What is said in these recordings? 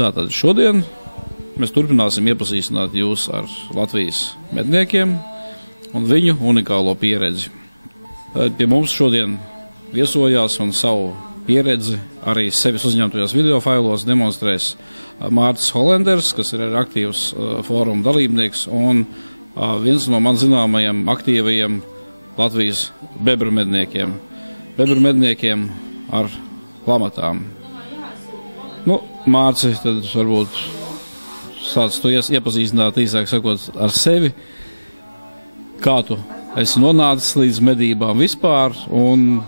Tātad šodien mēs turpināsim iepazīstināt jūs ar Latvijas medniekiem un viņu unikālo pieredzi. Pie mums šodien viesojās un savu pieredzi arī sevis uzņemtajos videofailos demonstrēs Mārtis Holenders, kas ir aktīvs fóruma dalībnieks un viens no man zināmajiem aktīvajiem Latvijas bebru medniekiem. Bebru medniekiem ar lamatām. Mārci, tad varbūt sāc tu iepazīstināt īsāk sakot ar sevi, kā tu esi nonācis līdz medībām vispār un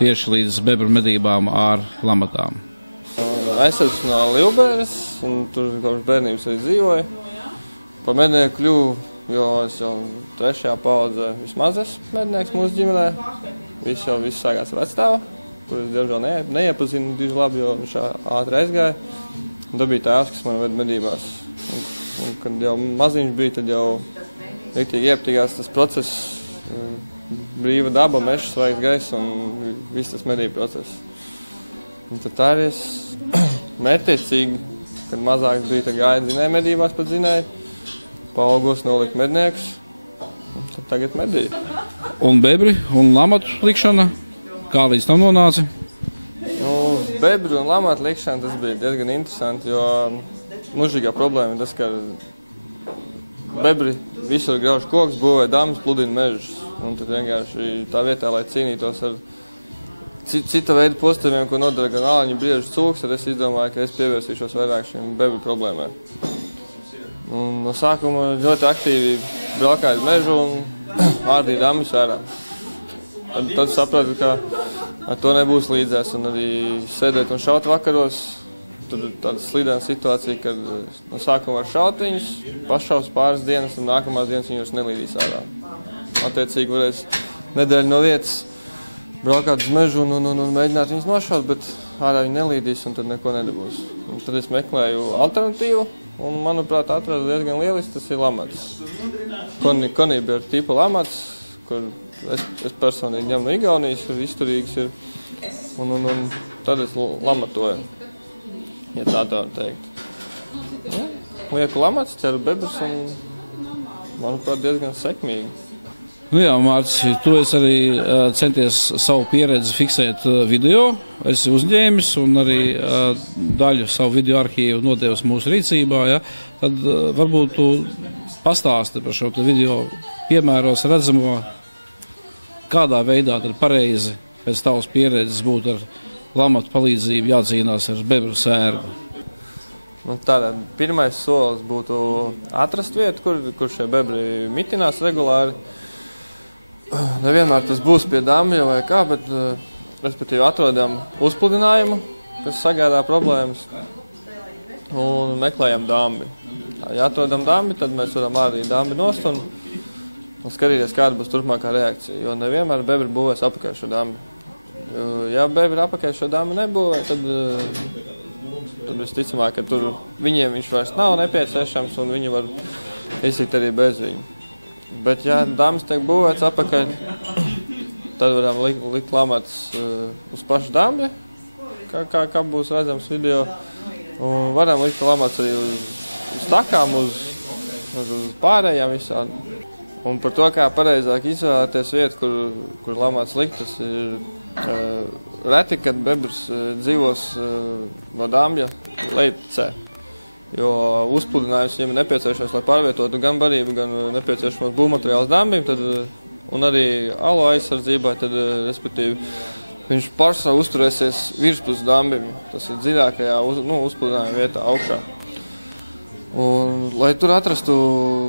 tieši līdz bebru medībām ar lamatām. Es esmu no Lielbēres un tur kopš bērnības arī dzīvoju. Par mednieku kļuvu, jo es jau 3. paudzē vismaz esmu mednieks mūsu ģimenē. Viss sākās ar vecstāvu, kurus diemžēl neiepazinu diži labi, jo viņš ātri aizgāja. Un tad bija tēvs, kas man ved medībās. Un kad jau maziņš bija, tad jau riktīgi iepatīgās tas process, brīva daba, mežs, svaigs gaiss un viss tas medību process. Un tad tā arī es mērķtiecīgi, kad mazāks bija, tad gāja dzinēja medībās pat dzinēja, paaugos nolikt medniekus, un tad tagad medīju. Un bebri un lamatu likšana, kā līdz tam nonāca? Bebru un lamatu likšana tas bija diezgan interesanti, jo mūžīgā problēma ir tas, ka bebri visur grauž kokus, būvē damas, pludina mežus. Un tad vienkārši tā vietā, lai cīnītos ar cita veida posteviem, ko nodara gan āļņu briežu cūks, tad es izdomāju, ka es pievērsīšos vairāk šiem bebru problēmai. Un no sākuma ļoti aktīvi braukāju mežu un ārdīju damas ārā. Tad sapratu, ka ar to nebūs līdzēs un arī sēdēt un šaut vakaros. Tad ir tāda slīdēna situācija, kad no sākuma var šaut viņus, pašaus pāris dienas un nākamās dienas viņus nelīdīs ārā. Attiecīgi varēs nedēļu no vietas braukāt uz mežu un mēģināt viņus nošaut, bet ārā viņi nelīdīs un tad neko nedabūs. Un tad es meklēju alternatīvu un, manuprāt, atradu diezgan lieliski, tas ir lamats. Konība ir tipa lamats, kur es personīgi ņemu no Igaunijas, kur izturīgs ir, un tad es lamatoju, ja tā var teikt. Lieku lamats, ķeru bebrus un, manuprāt, diezgan sekmīgi. Jā, Mārcis, tu esi arī centies savu pieredzi fiksēt video, esi uzņēmis un arī daļu savu video arhīvu nodevis mūsu rīcībā, ja? Tad varbūt tu pastāsti par šo video piemēros redzamo, kādā veidā tad pareizi pēc tavas pieredzes būtu ar lamatu palīdzību jācīnās ar bebru sērgu? Tātad pirmais solis būtu atrast vietu, kur šie bebri mitinās regulāri. Nevienmēr tas būs pie dambja vai kā, bet respektīvi atrodam uzpludinājumu, kas sagādā problēmas, un meklējam dambi. Ja atrodam dambi, tad mēs varam ārdīt dambi nost un skatīties, kāda būs turpmākā reakcija, jo nevienmēr bebri būvēs apakaļ šo dambi. Ja bebri apakaļ šo dambi nebūvē, tad visticamāk, ka tur viņiem viņš vairs nav nepieciešams un viņi var iztikt arī bez viņu. Bet, ja dambis tiek būvēts apakaļ, tad varam likt lamats uz pašu dambi, kā būs redzams video, un varam likt lamats arī uz takām, uz pārējām visādi. Un par to, kā pareizāk izvēlēties vietu, kur lamāts likt, tas ir reti, kad bebrs dzīvos no dambja leitecē. Jo uzpludinājums viņam ir nepieciešams, lai pārvietotu gan barību, gan nepieciešamos būvmateriālus dambim, un arī alo aizsardzībai, tad, respektīvi, viņš pārsvarā uzturēsies virspus dambim. Tas ir dziļākajā uzpludinājuma vietā augšā. Un, lai tur atrastu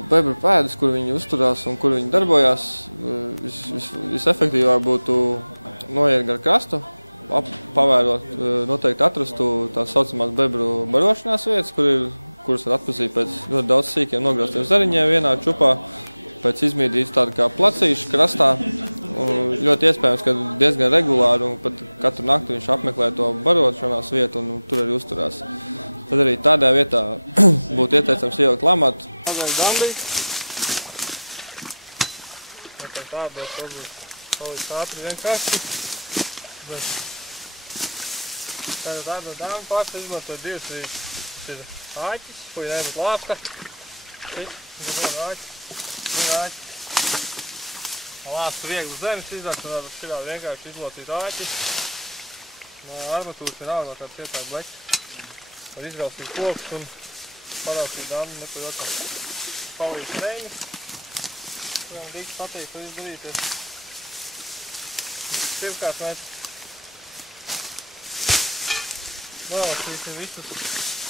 bebru pēdas, kur viņi uzturās un kur viņi darbojās, visefektīvāk būtu noiet gar krastu, pavērot, noteikti atrastu tās saucamās bebru barošanās vietas, kuras var atpazīt pēc ļoti daudz sīkiem nogrāstiem zariņiem vienā čupā, pēc izmīdītas tāda kā placīša krastā. Ļoti iespējams, ka diezgan regulāri un pat katru nakti viņš apmeklē to barošanās vietu un tur arī uzturās. Tad arī tādā vietā būtu ieteicams ielikt lamatu. Tā būtu palikt ātri vienkārši. Tātad dāma pārsta izmanto divas rīkas. ir āķis, ko ir nebūt lāpka. Šis ir āķis. Lāpka viegli uz zemes izdāk, un var šitā vienkārši izlocīt āķis. No armatūras ir no kāds ietāk bleķis. Var izraustīt kokus un paraustīt dambi, nepajotam. Palīdz reņi. Kurām Dīgs pateiks, var izdarīties. Pirmkārt mēs nolasīsim visus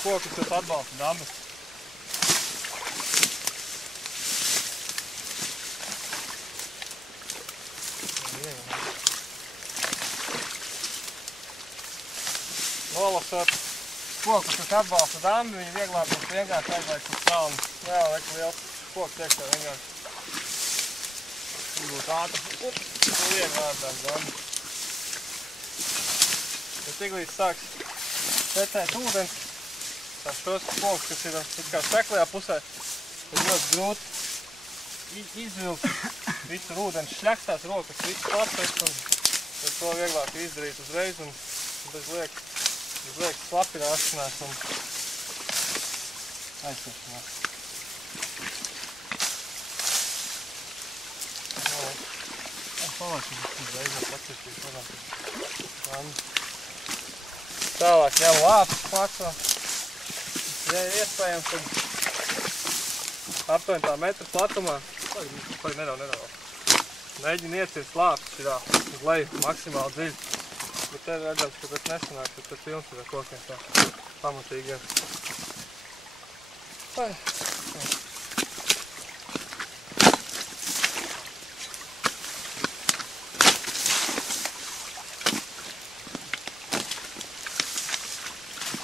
kokus, kas atbalsta dambi. Nolasot kokus, kas atbalsta dambi, viņi vieglāk mums vienkārši aizlaiks uz kalnu. Vēl liels koks iekšā vienkārši. Viņi būtu ātri un viegli ārdām dambi. Ja tiklīdz sāks tecēt ūdens, tās tos kokus, kas ir kā seklajā pusē, ir ļoti grūti izvilkt visur ūdens šļakstās rokas, visu paspēst, un to vieglāk izdarīt uzreiz un bez liekas slapināšanās un aizsveršanās. Tālāk ņem lāpus maksā. Ja ir iespējams, tad aptuveni tā metra platumā, nedaudz. Mēģina iecirst lāpus šitā uz leju maksimāli dziļi. Bet te redzams, ka tas nesanāk, tad tas pilns ir ar kokiem tā pamatīgiem.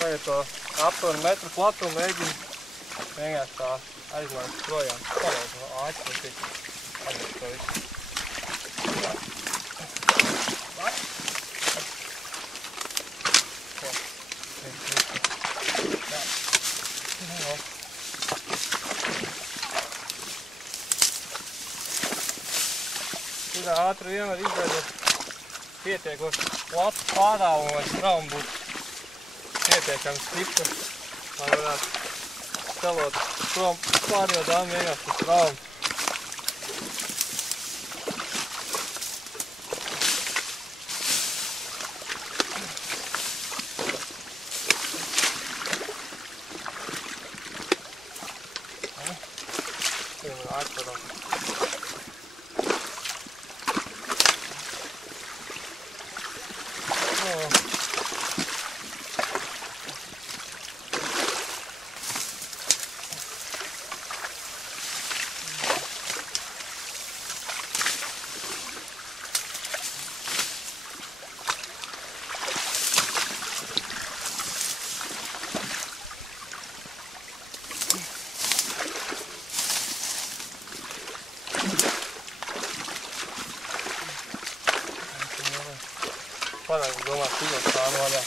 Tagad to aptuveni metru platumu mēģina vienkārši tā aizlaist projām. Palauz no āķis vai tik aizlaist to visu. Šitā ātri vienmēr izveidot pietiekoši platu pārāvu, lai straumi būtu pietiekami stipri, lai varētu celot prom pārējo dambi vienkārši uz straumu. Pareizi domāt, tikot stānu vaļā.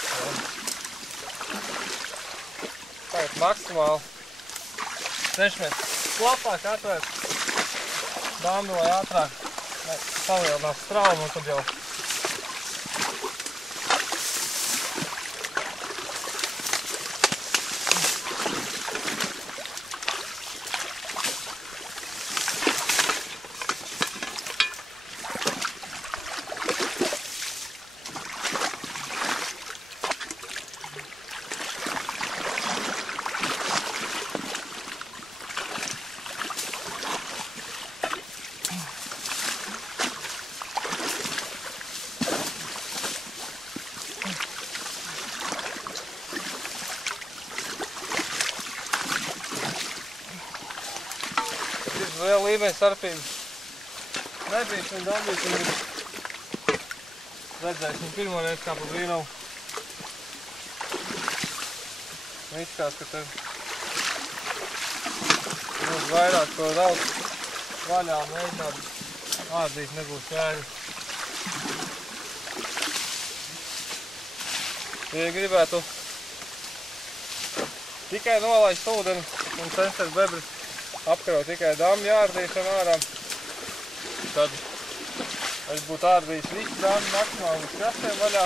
Tagad maksimāli cenšamies slapāk atvērt dambi, lai ātrāk palielināt straumu, un tad jau vēl līmeņa starpība nebija un dabīt, un redzēsim pirmo reizi kā pa brīnumu. Izskās, ka te būs vairāk to daudz vaļā mēģināt ārdīt, nebūs jēga. Ja gribētu tikai nolaist ūdeni un censties ar bebri apkarot tikai dambi ārdīšanu ārā, tad es būtu ārdījis visu dambi maksimāli līdz krastiem vaļā.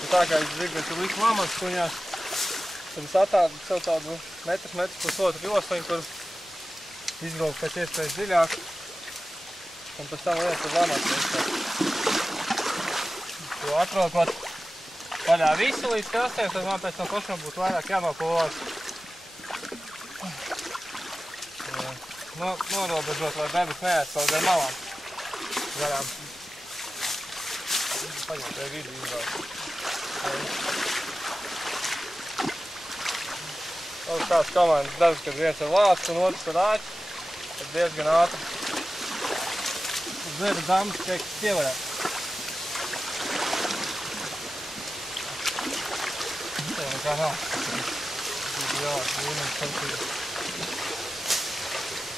Un tā kā es zinu, ka tur visu lamas kuņās, Tad es atādu sev tādu metru pusotru josliņu, tur izvilku pēc iespējas dziļāk. Un pēc tam liek uz lamatu. Jo atvilkot vaļā visu līdz krastiem, tad man pēc tam pašam būtu vairāk jānopulvās. Norobežot, lai bebes neaizpeld ar malām. Garām. Paņemt, vai vidu izbraukt. Tās komandas darbs, kad viens ar lācu un otrs ar āķi, tad diezgan ātri zvera dambas tiek pievarēt. Tā nekā nav.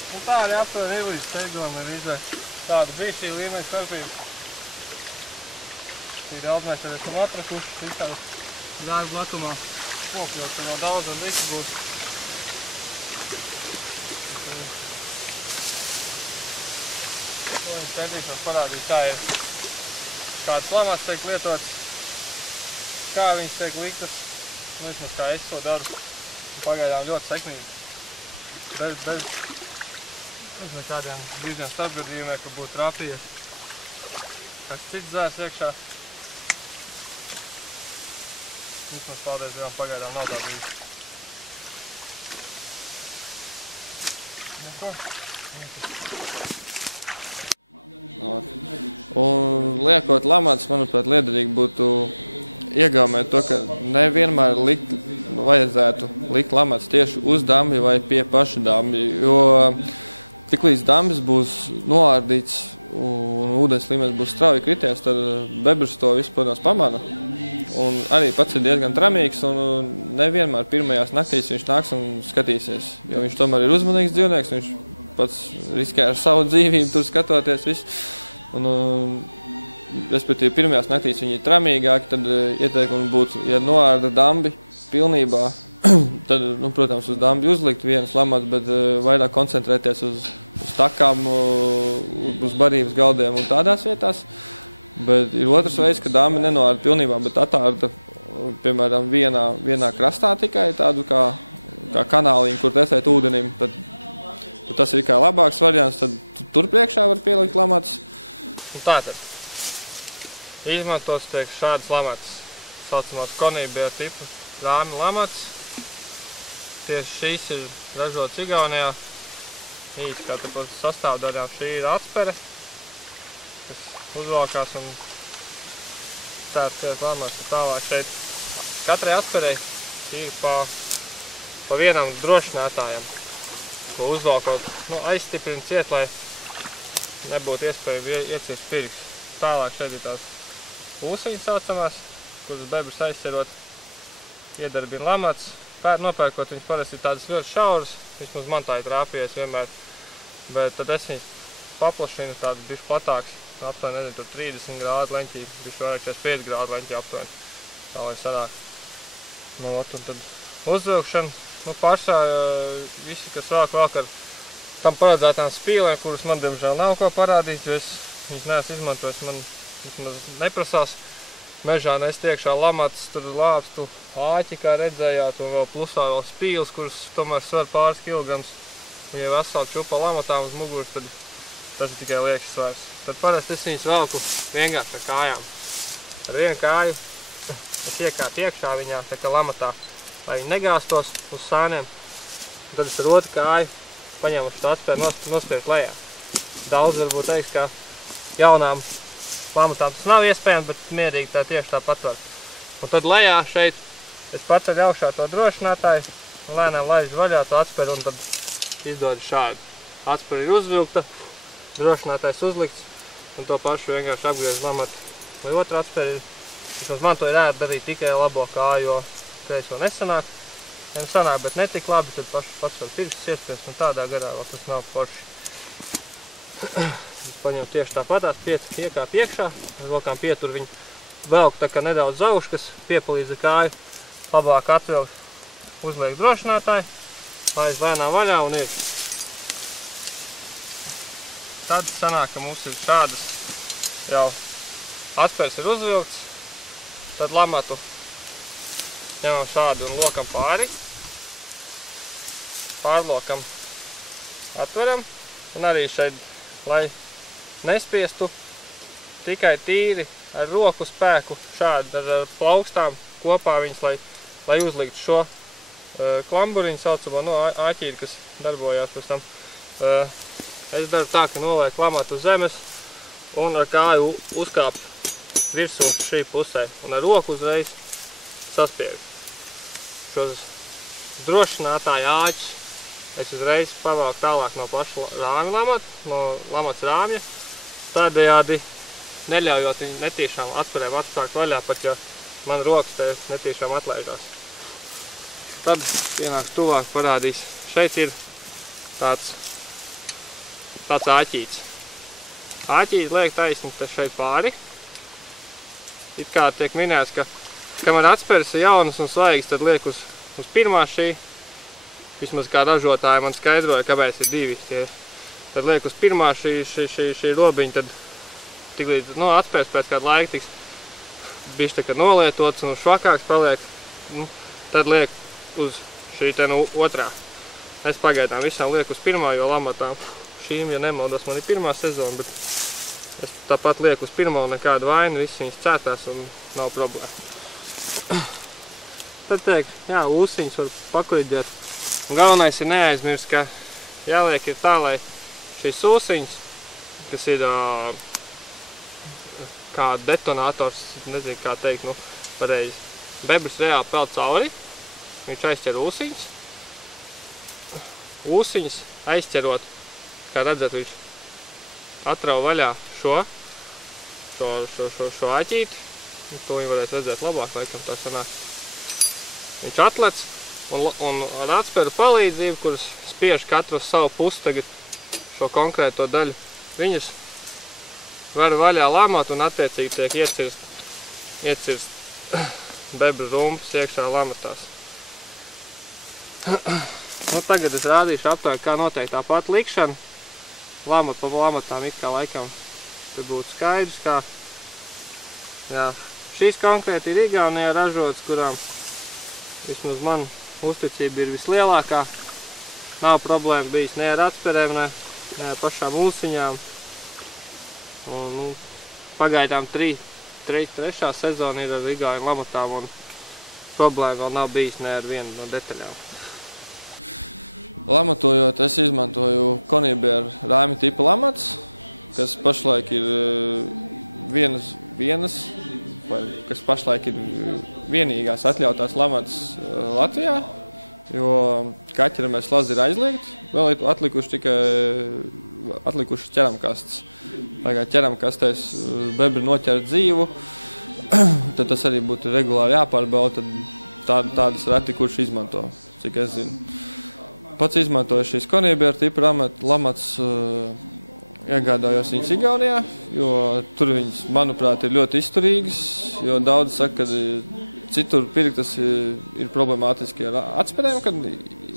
Un tā arī aptuveni ir līdz steigumam ir izvē. Tāda bija šī līmeņa starpība. Šī daudz mēs arī esam atrakuši, visādi grāgu platumā. Popļot, ka vēl daudz un visi būs. To viņš centīšos parādīt, kā ir kāds lamats tiek lietots, kā viņas tiek liktas, vismaz kā es to daru. Pagaidām ļoti sekmīgi. Bez nekādiem brīžiem starpgadījumiem, ka būtu trapījies kāds cits zērs iekšā. Vismaz paldies Dievam, pagaidām nav tā brīdis. Un liekot lamātus, manuprāt, liederīgi būtu iegaumēt to, ka nevienmēr vajadzētu likt lamātus tieši uz dambi vai pie paša dambi, jo tiklīdz dambis būs noārdīts un ūdens līmenis būs strauji krities, tad bebrs to visu, protams, pamana. Un arī pats ir diezgan tramīgs un nevienmēr pirmajās naktīs viņš nāks un skatīsies, jo viņš tomēr ir uzmanīgs dzīvnieks, viņš pats riskē ar savu dzīvību tur skatoties visu. Un, respektīvi, pirmajās naktīs viņi ir tramīgāki, tad ieteikumi būtu, ja noārda dambi pilnībā, tad, protams, uz dambi uzlikt vienas lamats, bet vairāk koncentrēties uz takām, uz barības galdiem un tādās vietās. Bet ir otrs veids, ka dambi nenoārda pilnībā, bet atārda, piemēram, vienā krastā tikai tādu kā kanāliņu, kur tesēt ūdenim. Tad tas ir kā labāks variants, tad tur priekšā var pielikt lamats. Un tātad, izmantots tiek šādas lamats, saucamās konībija tipa rāmi lamats. Tieši šīs ir ražotas Igaunijā. Īsti kā tāpat sastāvdaļām šī ir atspere, kas uzvalkās un cērt lamats tālāk šeit. Katrai atsperei ir pa vienam drošinātājam, ko uzvalkot, aizstiprina ciet, lai nebūtu iespēja iecirst pirks. Tālāk šeit ir tās pūsiņas saucamās, kuras bebrs aizcerot, iedarbina lamats. Nopērkot viņas parasti ir tādas ļoti šauras, vismaz man tā ir trāpījies vienmēr, bet tad es viņas paplašinu tādas bišķi platāks, aptuveni, nezinu, tur 30 grādu leņķī, bišķi vairāk 45 grādu leņķī aptuveni, tā lai sanāk. Un tad uzvilkšana, pašā visi, kas vēl ar tam paredzētām spīlēm, kuras man, diemžēl, nav ko parādīt, jo es viņas neesmu izmantojis, man vismaz neprasās mežā nest iekšā lamats, tur lāpstu, āķi, kā redzējāt, un vēl plusā vēl spīles, kuras tomēr svar pāris kilograms. Un ja vesela čupa lamatām uz muguras, tad tas ir tikai liekas svars. Tad parasti es viņas velku vienkārši ar kājām. Ar vienu kāju es iekārtu iekšā viņā, tā kā lamatā, lai viņi negāstos uz sāniem. Un tad es ar otru kāju paņemu šo atspēru nospiežu lejā. Daudz varbūt teiks, ka jaunām lamatām tas nav iespējams, bet mierīgi tā tieši tāpat var. Un tad lejā šeit es paceļu augšā to drošinātāju un lēnām laižu vaļā to atspēru un tad izdodu šādu. Atspēra ir uzvilkta, drošinātājs uzlikts un to pašu vienkārši apgriež lamatu. Vai otra atspēra ir, vismaz man to ir ērti darīt tikai labo kāju, jo kreiso nesanāk. Ja sanāk, bet netik labi, tad pats var pirkstus iespiest un tādā garā vēl tas nav forši. Paņem tieši tāpatās, iekāp iekšā, ar rokām pietur viņu velk tā kā nedaudz zauškas, piepalīdz ar kāju, labāk atvilkt, uzliek drošinātāju, laiž lēnām vaļā un ir. Tad sanāk, ka mums ir šādas jau atspērs ir uzvilkts, tad lamatu ņemam šādu un lokam pāri. Pārlokam atveram. Un arī šeit, lai nespiestu tikai tīri ar roku spēku šādi ar plaukstām kopā viņas, lai uzliktu šo klamburiņu saucamo āķīti, kas darbojās pēc tam. Es daru tā, ka nolieku lamatu uz zemes un ar kāju uzkāpju virsū šī pusē un ar roku uzreiz saspiegu. Šos drošinātāju āķus es uzreiz pavelku tālāk no paša rāmja lamata, no lamats rāmja, tādējādi neļaujot viņu netīšām atkurēm atspēkt vaļā, pat ja man rokas te netīšām atlaižās. Tad pienāks tuvāk parādīs. Šeit ir tāds āķīts. Āķīti liek taisni šeit pāri. It kā tiek minēts, ka kamēr atspērs ir jaunas un svaigas, tad liek uz pirmā šī. Vismaz kā ražotāji man skaidroja, kāpēc ir divi. Tad liek uz pirmā šī robiņa, tad tiklīdz atspērs pēc kāda laika tiks bišķi tā kā nolietots un švakāks paliek, tad liek uz šī te otrā. Es pagaidām visām lieku uz pirmā, jo lamatām šīm, ja nemaldos, man ir pirmā sezona, bet es tāpat lieku uz pirmā un nekādu vainu, viss viņas cētās un nav problēma. Tad teikt, jā, ūsiņas var pakuriģēt. Un galvenais ir neaizmirst, ka jāliek ir tā, lai šīs ūsiņas, kas ir kā detonators, nezinu kā teikt, pareizi. Bebris reāli peld cauri, viņš aizķer ūsiņas. Ūsiņas aizķerot, kā redzat, viņš atrauj vaļā šo āķīti. To viņi varēs redzēt labāk, laikam tā sanāk. Viņš atlec un ar atspēru palīdzību, kuras spiež katru uz savu pusi tagad šo konkrēto daļu, viņas var vaļā lamāt un attiecīgi tiek iecirst bebru rumpas iekšā lamatās. Tagad es rādīšu aptuveni, kā notiek tā pati likšana. Lamat pa lamatām it kā laikam te būtu skaidrs, kā. Jā, šīs konkrēti ir Igaunijā ražotas, kurām vismaz man uzticība ir vislielākā. Nav problēma bijis ne ar atspērēm, ne ar pašām ūsiņām. Pagaidām trešā sezona ir ar Igauņu lamatām un problēma vēl nav bijis ne ar vienu no detaļām. Lamatojot, es izmantoju Koniberu rāmja tipa lamats, kas pašlaik ir kas pašlaik ir vienīgās atļautās lamats Latvijā, jo kaķeramais lazi ir aizliegts, vēl ir atlikušas ķeramkastes. Lai kā ķeramkastēs bebri noķer dzīvu, tad tas arī būtu regulāri jāpārbauda, tad tādas reti kurš izmanto, cik es zinu. Pats izmantoju šīs Koniberu tipa lamats, iegādājos viņas Igaunijā, jo tur viņas, manuprāt, ir ļoti izturīgas, jo daudzi saka, ka citur pirktas ir problemātiski ar atspērēm, kad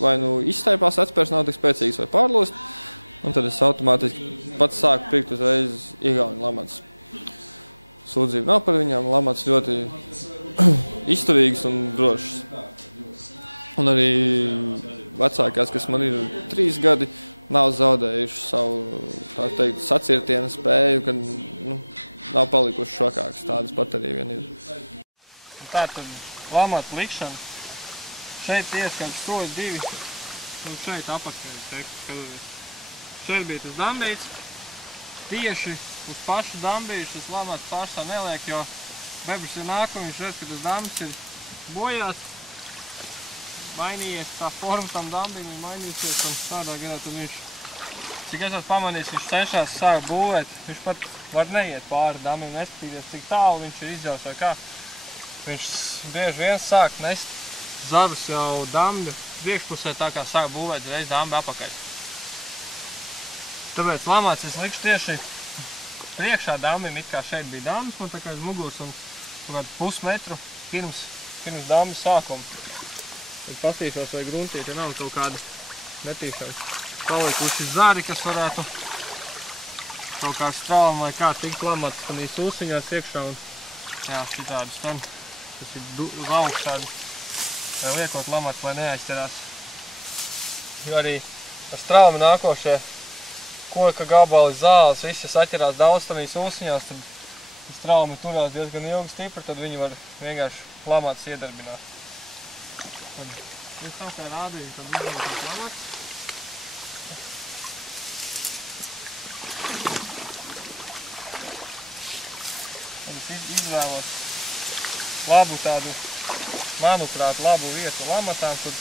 vai izstaipās atspērs nav tik spēcīgs vai pārlūst, un tad es automātiski pats sāku pirkt uzreiz Igauņu lamats. Sūdzība nav par viņām, lamats ļoti izturīgas un drošas. Un arī vecākās, kas man ir 3 gadi, nav zaudējuši savu, tā teikt, sacirtienu spēju, kad nav palikuši šokāks. Tādas pat arī vien ir. Tātad lamata likšana. Šeit ieskats soļi 2, un šeit apakaļ. Šeit bija tas dambīts. Tieši uz pašu dambīšu tas lamats pašā neliek, jo bebris ir nāk un viņš redz, ka tas dambis ir bojāts. Mainījies tā forma tam dambim, mainīsies un tādā gadā tad viņš, cik es esmu pamanījis, viņš cenšās sāk būvēt, viņš pat var neiet pāri dambim, neskatīties, cik tālu viņš ir izjauts vai kā. Viņš bieži vien sāk nest zarus jau dambi priekšpusē, tā kā sāk būvēt reiz dambi apakaļ. Tāpēc lamāts es likšu tieši priekšā dambim, it kā šeit bija dambis, man tā kā aiz muguras un pusmetru pirms dambi sākuma. Tad pastīšos, vai gruntīti nav kaut kādi netīšām palikuši zari, kas varētu kaut kā strālam vai kā tikt lamats tanīs ūsiņās iekšā un jā, šitādus ten, kas ir uz augšu tādi liekot lamats, lai neaizķerās. Jo arī ar straumi nākošie koka gabali, zāles, visi saķerās daudzstanīs ūsiņās, tad straumi turās diezgan ilgi stipri, tad viņi var vienkārši lamats iedarbināt. Tad es tā kā rādīju, tad izvēlēties lamats. Tad es izvēlos labu tādu, manuprāt, labu vietu lamatām, kur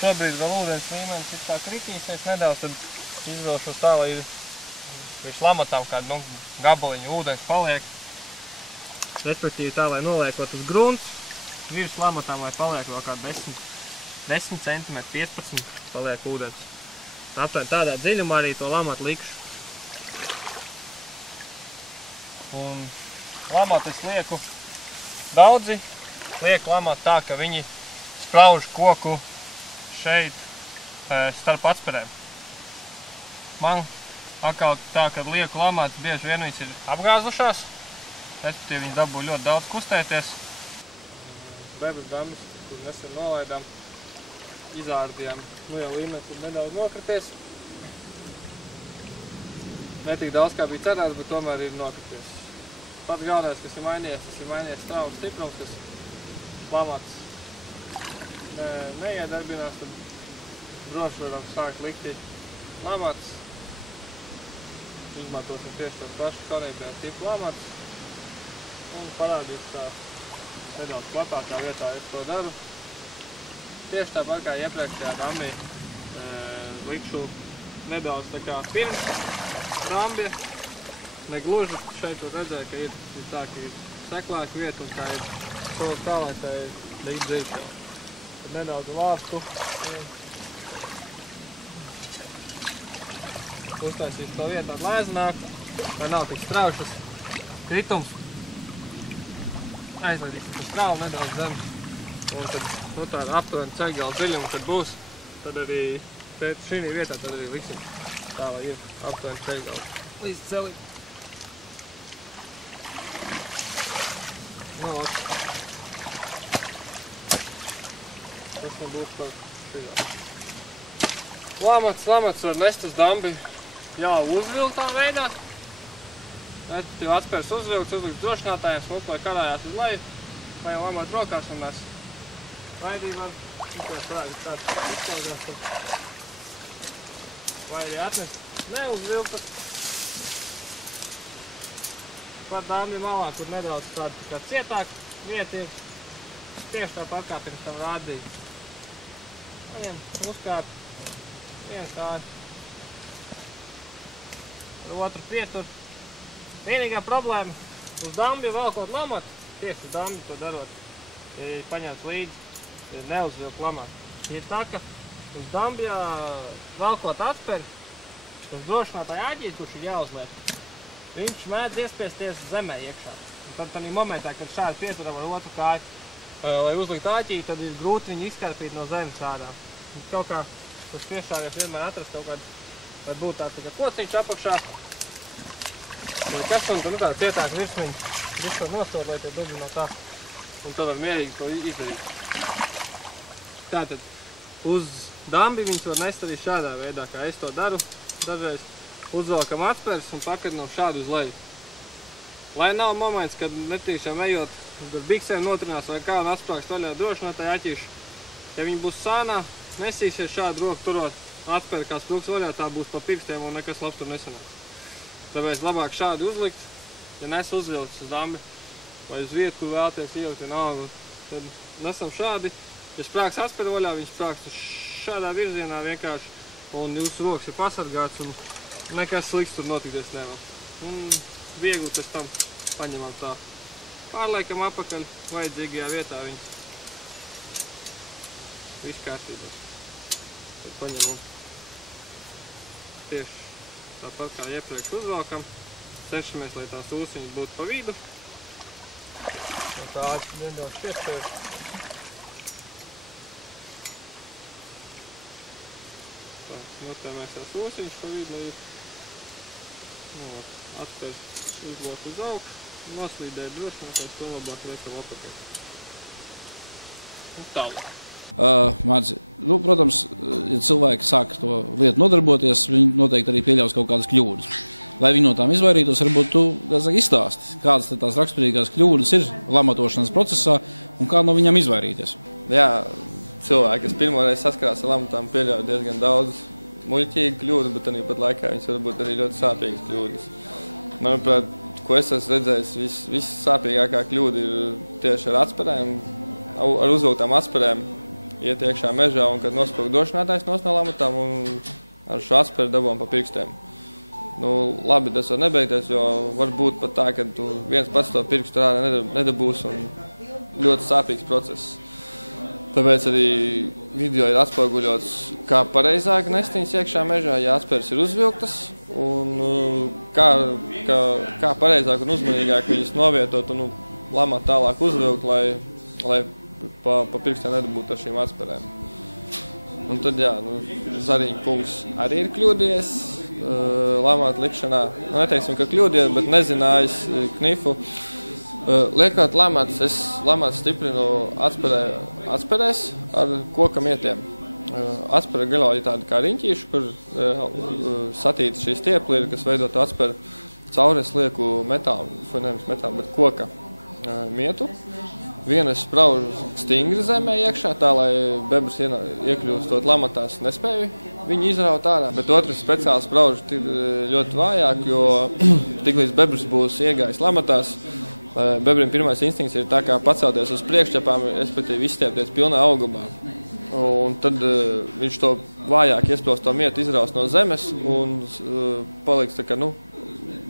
šobrīd vēl ūdens līmenis ir tā kritīsies nedaudz, tad izvēlšos tā, lai ir virs lamatām kādu gabaliņu ūdens paliek. Respektīvi tā, lai noliekot uz grunts, virs lamatām, lai paliek vēl kādu 10 cm, 15 paliek ūdens. Aptuveni tādā dziļumā arī to lamatu likšu. Un lamatu es lieku daudzi, lieku lamatu tā, ka viņi sprauž koku šeit starp atsperēm. Man atkal tā, kad lieku lamāts, bieži vien viņas ir apgāzušās, respektīvi viņi dabū ļoti daudz kustēties. Bebas dambis, kur nesen nolaidām, izārdījām, jau līmenis ir nedaudz nokrities. Ne tik daudz, kā bija cerēts, bet tomēr ir nokrities. Pats galvenais, kas ir mainījies, tas ir mainījies straumes stiprums, kas lamāts neiedarbinās, tad droši varam sākt likt lamāts. Izmantosim tieši tos pašus konektorā tipu lamāts un parādīt tā nedaudz platākā vietā es to daru. Tieši tāpat kā iepriekšējā dambī likšu nedaudz tā kā pirms dambja. Negluži šeit var redzēt, ka ir tā, ka ir seklāka vieta un kā ir solis tā, lai tā ir līdz dzīvšā. Tad nedaudz vārstu. Uztaisīšu to vietu tādu lēzenāku, lai nav tik straušas kritums. Aizlaidīsim to strāvu nedaudz zem. Un tad tāda aptuveni cegala dziļuma, kad būs, tad arī šī vietā tad arī liksim tā, lai ir aptuveni cegala līdz celim. Tas man būs par šajā. Lamats var nest uz dambi jau uzvilktā veidā. Respektīvi atspērs uzvilkts, uzlikts drošinātājiem, smuk, lai karājās uz leju, lai jau lamats rokās un mēs raidījumam. Šitais varētu tāds izklausās. Vai arī atnest neuzvilktas. Par dambi malā, kur nedaudz tāda cietāk vieta ir, tieši tāpat kā pirms tam rādīju. Paņem, uzkāp, viens kāju, otru pietur. Vienīgā problēma uz dambi velkot lamatu, tieši uz dambi to darot, ir paņemts līdzi, ir neuzvilkt lamatu. Ir tā, ka uz dambjā velkot atsperi, uz drošinātāja āģīt, kurš ir jāuzliek, viņš mēdz iespiesties zemē iekšā. Un tad tādā momentā, kad šādi pieturam ar otru kāju, lai uzlikt āķī, tad ir grūti viņu izkarpīt no zemes ārā. Kaut kā uz piešāvies vienmēr atrast kaut kādu, lai būtu tāds kā kociņš apakšā. Kas un tad tā cietāk virsmiņu visu var nosot, lai tie dubļi no tā. Un tad var mierīgi to izdarīt. Tātad uz dambi viņas var nest arī šādā veidā, kā es to daru. Dažreiz uzvelkam atspērs un pakadinam šādu uz leju. Lai nav moments, kad netīšām ejot, kad biksēm notrinās vai kā un atsprāks vaļā drošinātāji aķīši. Ja viņi būs sānā, nesīsies šādu roku turot atspēri, kā sprūks vaļā, tā būs pa pirkstiem un nekas labs tur nesanāk. Tāpēc labāk šādi uzlikt, ja nes uzvilkts uz dambi vai uz vietu, kur vēlaties ielikt vienalga, tad nesam šādi. Ja sprāks atspēri vaļā, viņš sprāks šādā virzienā vienkārši un jūsu rokas ir pasargāts un nekas slikts tur notikties nevar. Un viegli pēc tam paņemam tā. Pārliekam apakaļ vajadzīgajā vietā viņu. Viss kārtībā. Tad paņemam tieši tāpat kā iepriekš uzvelkam. Cenšamies, lai tās ūsiņas būtu pa vidu. Un tā āķi nedaudz piespēj. Notēmēs tās ūsiņas pa vidu, lai ir atspērs uzlot uz augšu, noslīdēt drošinātājs, to labāk liekam apakaļ. tālāk. Mārci, protams, ja cilvēki sāk to lietu nodarboties, viņi noteikti arī pieļaus kaut kādas kļūdas. Lai viņi no tām izvairītos, varbūt tu izstāsti, kādas tās raksturīgās kļūdas ir lamatošanas procesā un kā no viņām izvairīties. Jā, cilvēki, kas pirmoreiz saskarās ar lamatām, pieļauj diezgan daudz muļķīgu kļūdu, bet tāpat laikā viņas var būt arī ļoti sāpīgas kļūdas. Manuprāt, ko es esmu redzējis, vissāpīgākā kļūda ir tieši ar atspērēm, ar uzvilktām atspērēm iet iekšā mežā un kad nospilg drošinātājs no lamatām un ar šo atspēru dabūjam pa pirkstiem. Labi, tas var nebeigties, jo var būt pat tā, ka tu viens pats to pirkstu ārā nedabūs un ļoti sāpīgs process. Tāpēc arī video ir atspoguļots, kā pareizāk nestiņas iekšā mežā, ja atspērs ir uzvilktas, un kā pareizāk un uzmanīgāk viņas novietot un lamāt tālāk uzvilkt, lai pa pirkstiem nedabūtu ar šīm atspērēm. Un tad, jā, Zariņa kungs arī ir kļūdījies lamāt likšanā. Neteiksim, ka kļūdījies, bet nezinājis knifu. Liekot lamāts, es lamāts stiprinu atspērēs ar koka mietiem. Atspēra galā ir tāda kā riņķīša, kur satīta šī stiepli ir, kas veidot atspēru cauri. Es lieku nevis metālu, bet koka mietu. Vienu es spraužu stingri zemē iekšā, tā lai bebrs iekļūstot lamatās nespēju viņu izraut ārā. Bet otrs speciāli spraužu ļoti vājāk, jo tiklīdz bebrs būs iegājis lamatās, bebrim pirmais instinkts ir tā kā pacelties uz priekšķepām, respektīvi izstiepties pilnā augumā. Un tad viņš to vājāk iesprost to mietu izraust no zemes un paliks tā kā,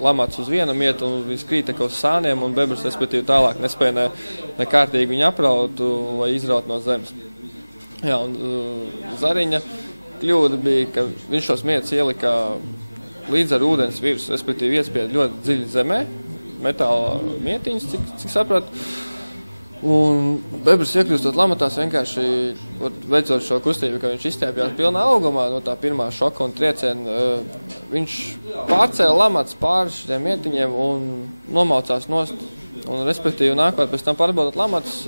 lamāts uz viena mieta un viņš krīt uz sāniem un bebrs, respektīvi, tālāk nespēja nekārtīgi viņu apraut vai izraut no zemes. Jā, un Zariņa kļūda bija, ka viņš šos mietus ielika līdz ar ūdens virsmu, respektīvi iespieda ļoti dziļi zemē, metāla mietiņas, cik sapratu. Un bebrs iekļūstot lamatās vienkārši veicot šo kustību, ka viņš izstiepjās pilnā augumā no tā pirmā šoka un trieciena. Viņš pārcēla lamats pāri šiem mietiņiem un nomaucās nost. Un, respektīvi, nākot pēc tam pārbaudot lamats,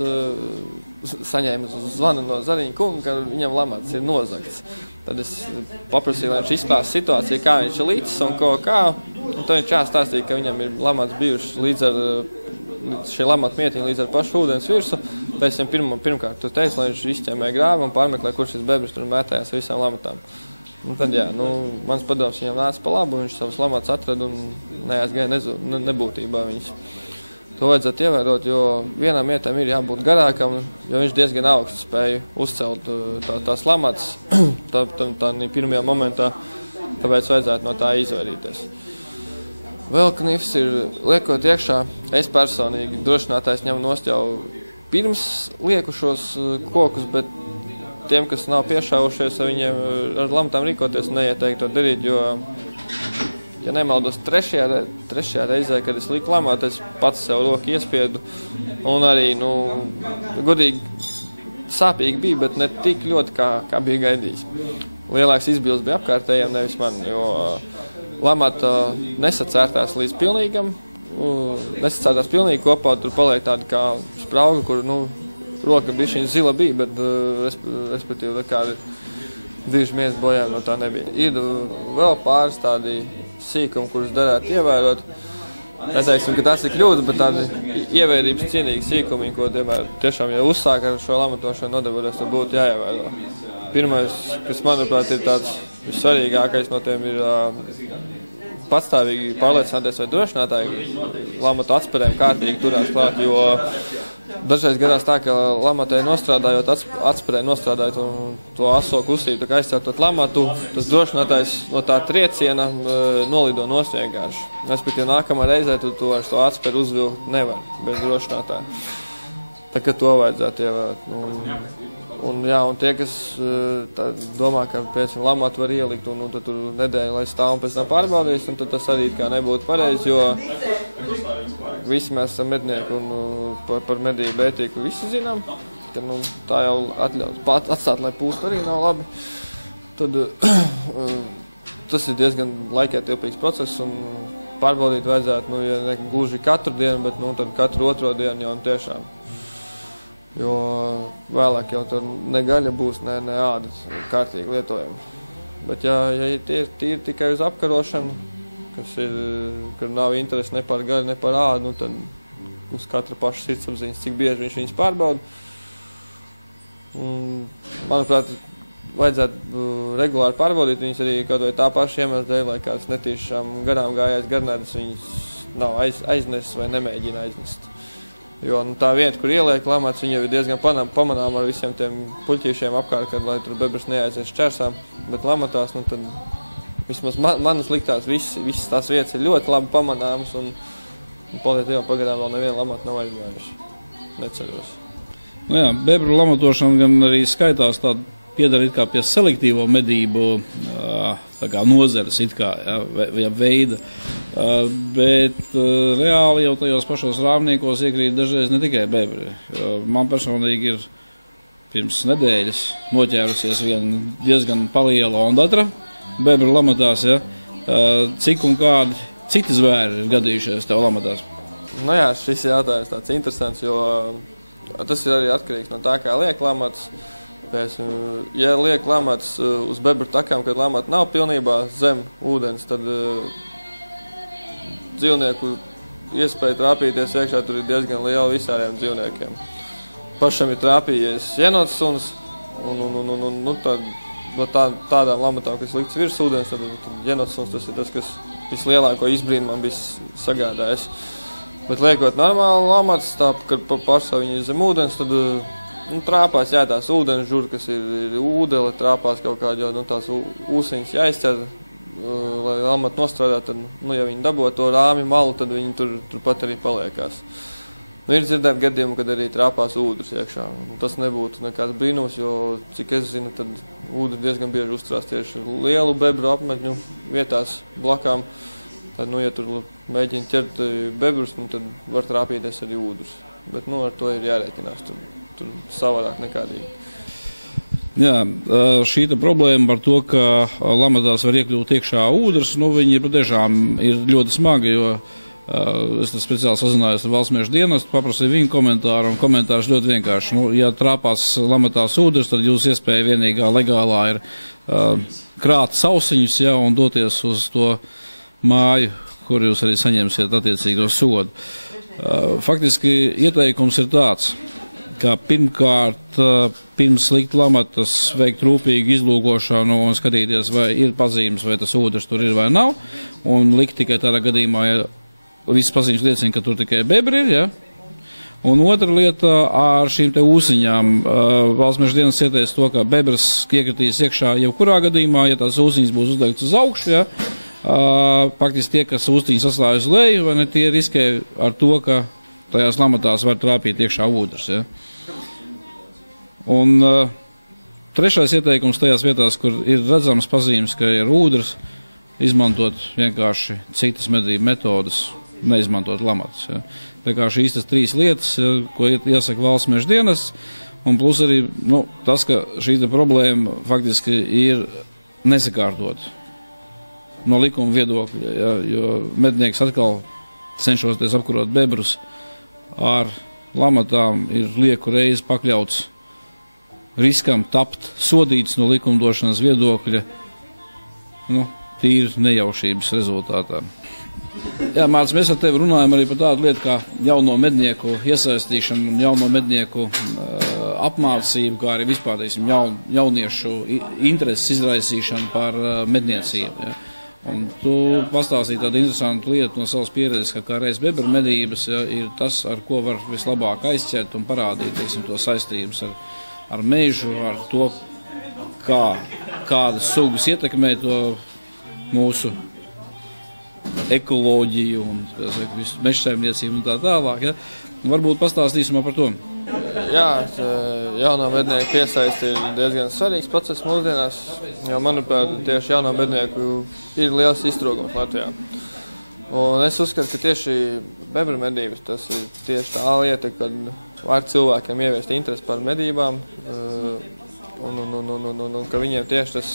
saņēma zvanu no Zariņa kunga, ka viņam lamats ir nozagts. Tad es paprasīju, lai viņš izklāsta situāciju, kā viņš ir līdzis un kā. Un tad viņš stāstīja, ka viņam ir lamats bijuši līdz ar šie lamāti mietiņi līdz ar pašu ūdens virsu. Tad es viņam pirmkārt teicu, lai viņš izķēmē grāvu un pārmeklē, kur šis bebris tur mētējās ar visām lamatām. Un tad, jā, mans padoms viņam nāca pa labu, viņš savus lamātus atrada un neaizgāja nebūtībā viņas. To vajadzētu ievērot, jo vienam mietam ir jābūt garākam, jo viņš diezgan augstu spēja uzcelt tās lamātas tā pirmajā momentā, tāpēc vajadzētu no tā izvairīties. Vēl knifs ir liekot iekšā, es personīgi drošinātājs ņem nost jau pirms lieku šos kokus, bet tiem, kas nav piešāvušies ar viņiem ar lamatām rīkoties, neieteikt to darīt, jo, ja nemaldos, trešajā reizē, kad es liku lamāt, es pats sev roku iespiedu un arī, godīgi sāpīgi bija, bet ne tik ļoti, kā bija gaidījis. Lielāks izbils bija apkārtējiem, nevis man, jo lamata nesacērtās līdz pilnīgam, nesacērtās pilnīgi kopā, tur paliek tāda kā sprauga, kur, roka bišķiņa zila bija, bet, respektīvi, kādi diži miesi bojām no tā nebija. Ir vēl pāris tādi sīkumi, kurus derētu ievērot. Neteiksim, ka tas ir kļūda, bet tādi ievērības cienīgi sīkumi, ko tiešām, ja uzsāk ar šo lamatošanu nodarboties, tad būtu jāievēro. Pirmais, kas, manuprāt, ir tāds vissvarīgākais no tiem, ir patstāvīgi pārliecināties, vai drošinātāji lamatu atspērēm kārtīgi turās klāt, jo dažreiz gadās tā, ka lamatē nostrādājot, atspērē nostrādājot un to aso kustību, tā kā aizcērtot lamatu, tas drošinātājs no tā trieciena nolido nost vienkārši. Respektīvi, nākamā reizē tu to atspēru uzvilkt nevar bez drošinātāja. Tā kā to vajadzētu ievērot. Un tie, kas domā, ka pēc tam lamatu var ielikt un tad tur nedēļu, lai stāv un pēc tam pārbaudīs, un tad tas arī kā nebūtu pareizi, jo visi mēs esam mednieki un par medību ētiku visi zinām, ka tā jau atstāt, lai pūst arī nav labi. Tad tas ir diezgan laikietilpīgs process un pārbaudīt vajadzētu, ja ne gluži katru dienu, bet tad katru otro dienu jau tiešām. jo vēlāk jau tur ne gaļa būs, ne ādas kārtīgi lietojama. Bet ja ir tikai uz apkarošanu, kur nav interesi ne par gaļu, ne par ādu, tad uz katra paša sirdsapziņas, cik bieži viņš viņus pārbauda. Un, manuprāt, vajadzētu regulāri pārbaudīt viņus arī kaut vai tā paša iemesla dēļ, lai kāds netīšām garām gājais garnēdas viņus nav aiznesis vai nemēģina aiznest. Jo tā vieta, kur ieliek lamats, viņa jau ir diezgan pamanām ar visiem tiem puļķīšiem apkārt, kad, lai tur bebrs neaizies šķērsām, bet lamatās, tad vismaz manas liktās, visas tās vietas ir ļoti labi pamanāmas un paldies Dievam pagadām vēl nevienu lamatu nav aizgājuši. Neceļos. Nu jā, bebru lamatošana gan arī skaitās tāda piedara it kā pie selektīvo medību tā kā nozares it kā, veida, bet reāli jau tajos pašos rāvniekos iekrīt dažreiz ne tikai bebri. Man personīgi ir pirms nedēļas noķērusies viena diezgan paliela ondatra bebru lamatās, ja. Cik un kādi citi zvēri ir gadījušies tev lamatās? Nu jā, šis jautājums tāds interesants, jo tas ir arī atkarīgs no tā, kā liek lamats. Ja liek lamats uz bebru takām, kad lamata nav pilnībā zem ūdens, tad dzīvnieku iespēja trāpīties iekšā tur ir diezgan liela visādiem dzīvniekiem. Pašam ir trāpījies jenots suns, un tad, no tādām lamatām, kas likts virs ūdens, tad jenots suns tas ir tas, kas vislielāko izbrīnu man bija sagādājis. Bet liekot normāli lamats, tā, kad pašā viņi ir zem ūdens, tad trāpās, jā, tās ūdens žur, kas ir ūdele, trāpās kaut kādi, jo tās ūsiņas jāizcer, lai lamata nostrādā, tad, ja viņi dabū to rāmi malu, tad viņi turpat arī paliekās. Ir dzirdēt gadījumu, kad arī trāpās ūdens iekšā. Tas nebūtu nekāds brīnums, jo, cik es zinu, tad ūdeni diezgan bieži uzturās tieši lielu bebru apmetņu vietās blakām. Tad, ja tur mēģina ķert bebrus, tad var trāpīties arī ūdens. Bet, ar to ir jārēķinās. Tur savādāk nekādīgi. Jā, šī problēma par to, ka lamatās var iekļūt iekšā ūdens, viņi patiešām ir ļoti smagi, jo es speciāli sazinājos ar Valsts meža dienestu, paprasīju viņu komentāru, un komentārs ļoti vienkārši. Ja trāpās lamatās ūdens, tad jūsu iespēja vienīgā legālā ir krāt sausiņus, ja, un doties uz to māju, kur jūs arī saņemsiet attiecīgo sodu. Faktiski ieteikums ir tāds, ka pirmkārt, pirms likt lamatas, veikt rūpīgu izlūkošanu un skatīties, vai ir pazīmes, vai tas ūdens tur ir vai nav, un likt tikai tādā gadījumā, ja visas pazīmes liecina, ka tur tikai bebri ir, ja. Un otra lieta ar šīm te ūsiņām. Valsts meža dienas ieteica to, ka bebras iekritīs iekšā jebkurā gadījumā, ja tās ūsiņas būs uzliktas uz augšu, ja. Faktiski tie, kas ūstiņas saslāj uz leju, vai ne, tie riskē ar to, ka tajās lamatās var trāpīt iekšā ūdens, ja. Un trešais ieteikums tajās vietās, kur ir redzams pazīmes, ka ir ūdens, izmantot vienkārši citas medību metodas, neizmantot lamatas. Ja. Tā kā šīs tas 3 lietas, ko iesaka Valsts meža dienests, un plus arī tas, ka šī problēma faktiski ir nesakārtot no likuma viedokļa, ja, jo mednieks atkal cenšoties apkarot bebrus ar lamatām ir lieku reizi pakļauts riskam tapt sodīts no likumdošanas viedokļa, tīri nejaušības rezultātā. Jā, Mārcis, mēs ar tevi runājam arī par tādu lietu kā jauno mednieku iesaistīšanu un jauno mednieku apmācību, kā arī vispār jauniešu intereses izraisīšanu par medniecību. Ja. Un tu pastāstīji tādu interesantu lietu no savas pieredzes, ka kā reiz bebru medības ir tas, ar ko var vislabāk aizķert un parādīt, to saistības ar mežu, ar to, kādas sugas ietekmē to mūsu ekoloģiju un mežsaimniecību un tā tālāk. Ja? Varbūt pastāstīsim par to. Jā, jauno mednieku piesaisti ir diezgan svarīgs process mūsdienās, jo, manuprāt, tieši jauno mednieku ir liels iztrūkums Latvijā. Un es uzskatu, ka tieši bebru medības tas ir tieši tā lieta, kad var cilvēkiem ieviest interesi par medībām, un ka viņiem tieši tas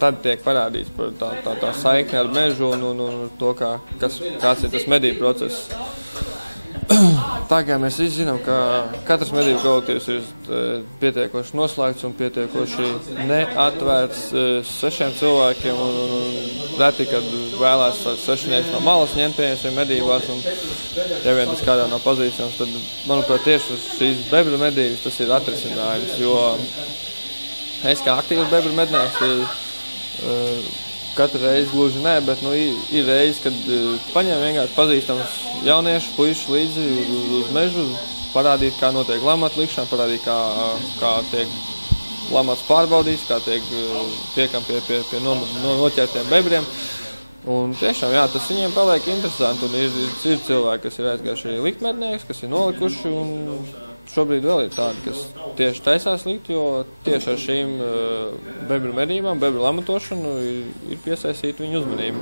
tad tiek parādīts par tā saikni ar mežu un to, kāds ir tas medību process. Tā kā mēs visi zinām, ka katrs medību kolektīvs ir pietiekoši noslēgts un pietiekoši neatvērts 6 cilvēkiem un reti, kad vēlās sešnieks no malas ņemt pieņemsim medībās un ja vien tas kādā nav pazīstams, tad, manuprāt, tieši šīs bebru medības tas ir atrisinājums, jo es kā aktīvs bebru mednieks katru reizi gluži nē, bet ir reizi, kad paņem vienkārši pazīstams jauniešu, puišu līdzi uz mežu, parādīt, kā notiek lamatu likšana, parādīt, kā tiek lamats pārbaudīts, kā tiekam pie noķertiem bebriem. Un tiešām, jā, tas viņiem paliek interesanti, un ir cilvēki, kas ir aizgājuši arī likt mednieks, kas ir nolikuši, un šobrīd vēl ir tādi, kas tieši taisās likt, jo tieši ar šīm bebru medībām, bebru lamatošanu ir piesaistīta viņu uzmanību.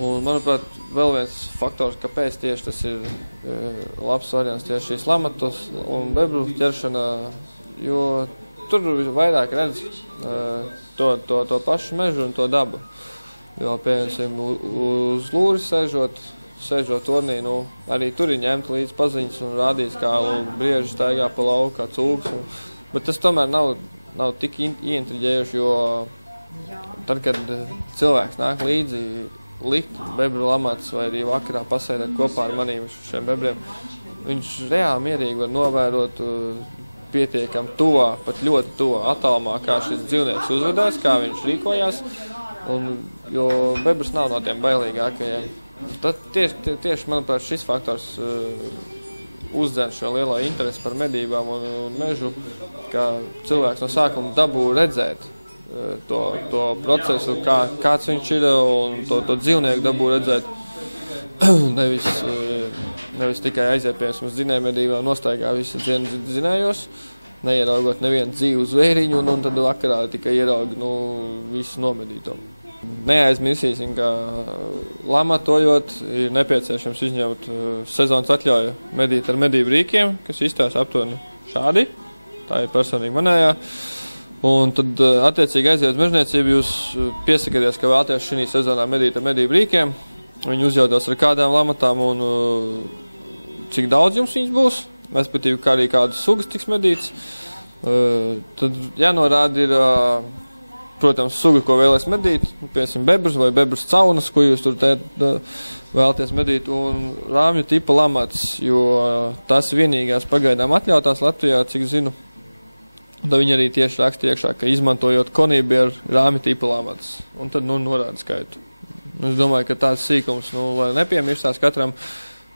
Un, manuprāt, vēl viens faktors, kāpēc tieši tas ir labs variants tieši šīs lamatos un bebru ķeršana, jo tur vairāk redz to pašu mežu un to dabu. Jo, piemēram, uz lūri sēžot tornī, arī tur ir ņemt līdz paziņas un rādīts, kā brieži staigā pa lauku, kā cūks. Bet tas tomēr nav tik ieintriģējuši, jo tad, kad cilvēks nāk līdzi likt bebru lamats vai arī vakarā pasēdēt kopā ar maniem šiem bebriem, viņš reāli mierīgi var novērot pietiekam tuvā, pat ļoti tuvā attālumā, kā šis dzīvnieks uzvedās, kā viņš rīkojās, jo bebrs nav no tiem bailīgākajiem. Tad tieši, manuprāt, šis faktors uzdzen šo lielo interesi par medībām un mežu, ka cilvēks no sākuma dabū redzēt to procesu, kāds viņš ir, un to dzīvnieku dabū redzēt. Nevis tikai aiziet pie mums dzinējmedībām, nostaigā visi dzinējos, neieraugot nevienu dzīvu zvēriņu, un tad vakarā tikai ieraug visu nomedīto. Neaizmirsīsim, ka lamatojot ir nepieciešams izņemt sezonas atļauju medīt ar medību rīkiem, kas izstāsta aptuveni šādi. Tā ir personīgi manējā. Un tad, attiecīgi aiziet uz mežniecību, jūs piesakaties, ka vēlaties šī sezonā medīt ar medību rīkiem. Viņi uzjautos ar kādām lamatām un cik daudz jums viņas būs, respektīvi, kā arī kādas sugas tiks medīts. Tad jānorāda ir, protams, suga, ko vēlēs medīt, piemēram, bebrus vai bebrus caunas, ko jūs tur vēlaties medīt, un rāmju tipa lamats, jo tas vienīgās pagaidām atļautās Latvijā, cik zinu. Tad viņi arī tieši raksta iekšā, ka izmantojot konībi ar rāmju tipa lamats, un tad, norāda skaitu. Es domāju, ka tāds sīkums, lai nepiemirstās katram,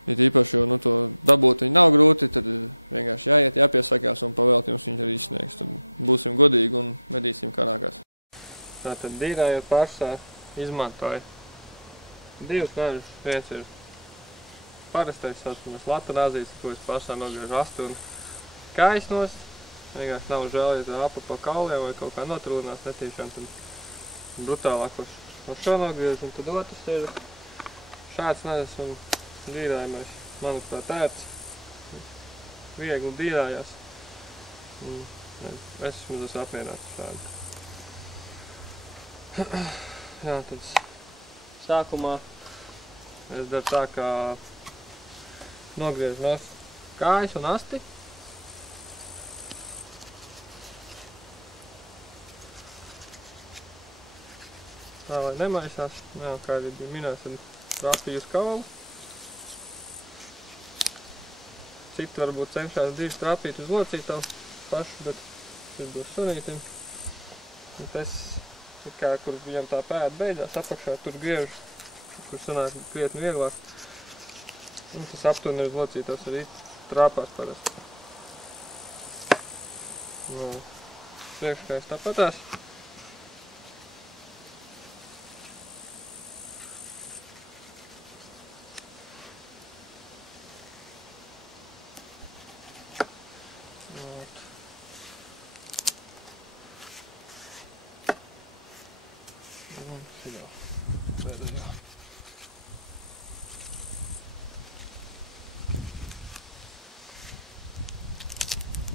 ir īpaši, jo, to dabūt viņi nav grūti, tad vienkārši jāiet, jāpiesakās, un pavēlt jums viņi arī izsniegs. Tad būsim godīgi un medīsim, kā nākās. Tātad dīrājot pārsā izmantoja divus nažus. Viens ir parastais, saucamais latanāzīts, ko es pārsā nogriežu astu un kājas nost. Vienkārši nav žēl, ja apa pa kauliem vai kaut kā notrūnās netīšām, tad brutālāk uz šo nogriežu. Un tad otrs ir šāds nažas un dīrājumais, manuprāt, tērts. Viegli dīrājās. Es esmu apmierināts šādi. Jā, tad sākumā es daru tā, kā nogriežu no kājas un asti. Tā, lai nemaisās, jā, kā arī bija minēts, tad trāpīju uz kaulu. Citi varbūt cenšās drīz trāpīt uz locītavu pašu, bet tas būs sunītim. Tas kā, kur viņam tā pēda beidzās, apakšā tur griežu, kur sanāk krietni vieglāk. Un tas aptuveni uz locītās arī trāpās parasti. Priekškājas tāpatās.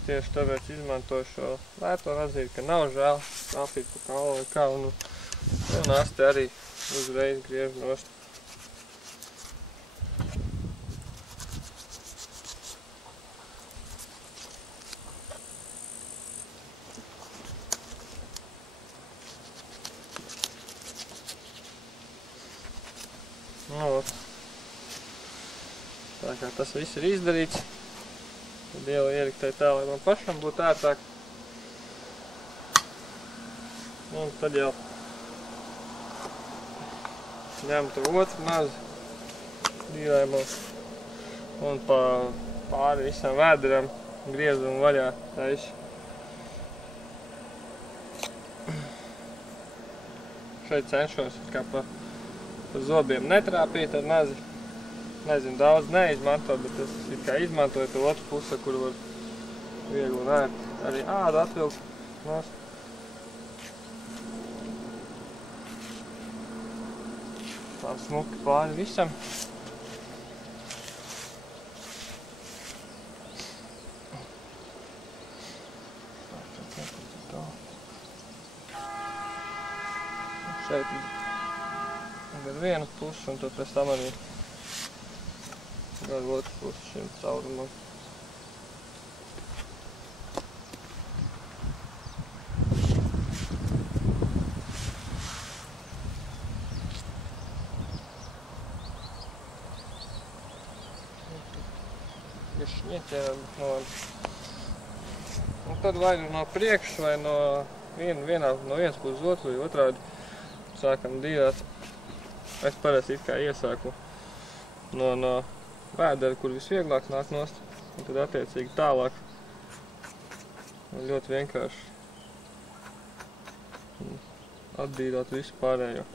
Tieši tāpēc izmantoju šo lēto razīti, ka nav žēl trāpīt pa kaulu vai kā, un asti arī uzreiz griež nost. Tā kā tas viss ir izdarīts, tad ieliktēju tā, lai man pašam būtu ērtāk. Un tad jau ņemtu otru mazu dīrājumu un pāri visam vēderam griezu un vaļā taisu. Šeit cenšos kā pa zobiem netrāpīt ar mazi. Nezinu, daudz neizmantot, bet es it kā izmantoju to otru pusi, kur var viegli un ērti arī ādu atvilkt nost. Tā smuki pāri visam. Šeit ar vienu pusi un tad pēc tam arī ar otru pusi šim caurumam. Un tad vai no priekšas vai no vienas puses otru vai otrādi sākam dīrāt. Es parasti it kā iesāku no vēdera, kur visvieglāk nāk nost, un tad attiecīgi tālāk. Un ļoti vienkārši atdīrāt visu pārējo.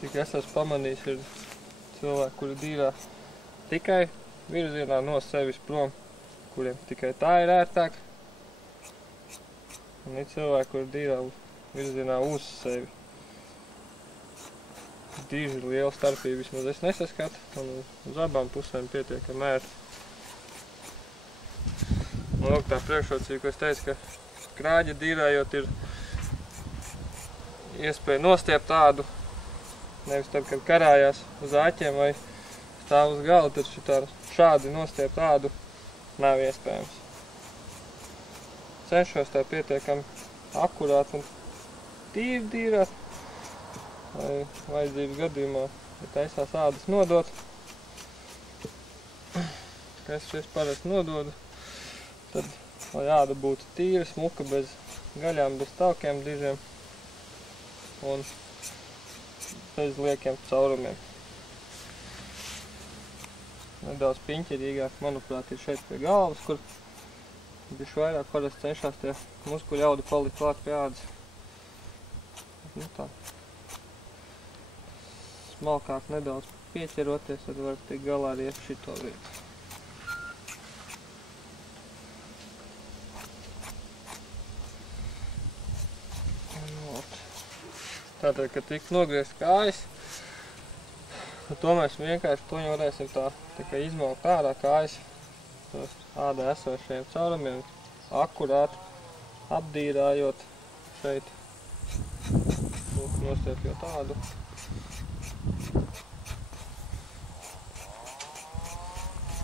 Cik es esmu pamanījis, ir cilvēki, kuri dīrā tikai virzienā no sevis prom, kuriem tikai tā ir ērtāk. Un ir cilvēki, kuri dīrā virzienā uz sevi. Diži liela starpība vismaz es nesaskatu, un uz abām pusēm pietiekami ērti. Un lūk, tā priekšrocība, ko es teicu, ka krāģi dīrājot ir iespēja nostiept ādu, nevis tad, kad karājās uz āķiem vai stāv uz gala, tad šādi nostiept ādu nav iespējams. Cenšos tā pietiekami akurāt un tīri dīrāt, lai vajadzības gadījumā, ja taisās ādas nodot. Es šis parasti nododu, tad, lai āda būtu tīra, smuka, bez gaļām, bez taukiem dižiem un bez liekiem caurumiem. Nedaudz piņķerīgāk, manuprāt, ir šeit pie galvas, kur bišķi vairāk parasti cenšās tie muskuļu jaudu palikt klāt pie ādas. Nu tā. Smalkāk nedaudz pieķeroties, tad var tikt galā arī ar šito vietu. Tātad, kad tiks nogriezt kājas, to mēs vienkārši to varēsim tā kā izmaukt ārā kājas ādā esošajiem caurumiem, akurāti apdīrājot šeit, nostiepjot ādu.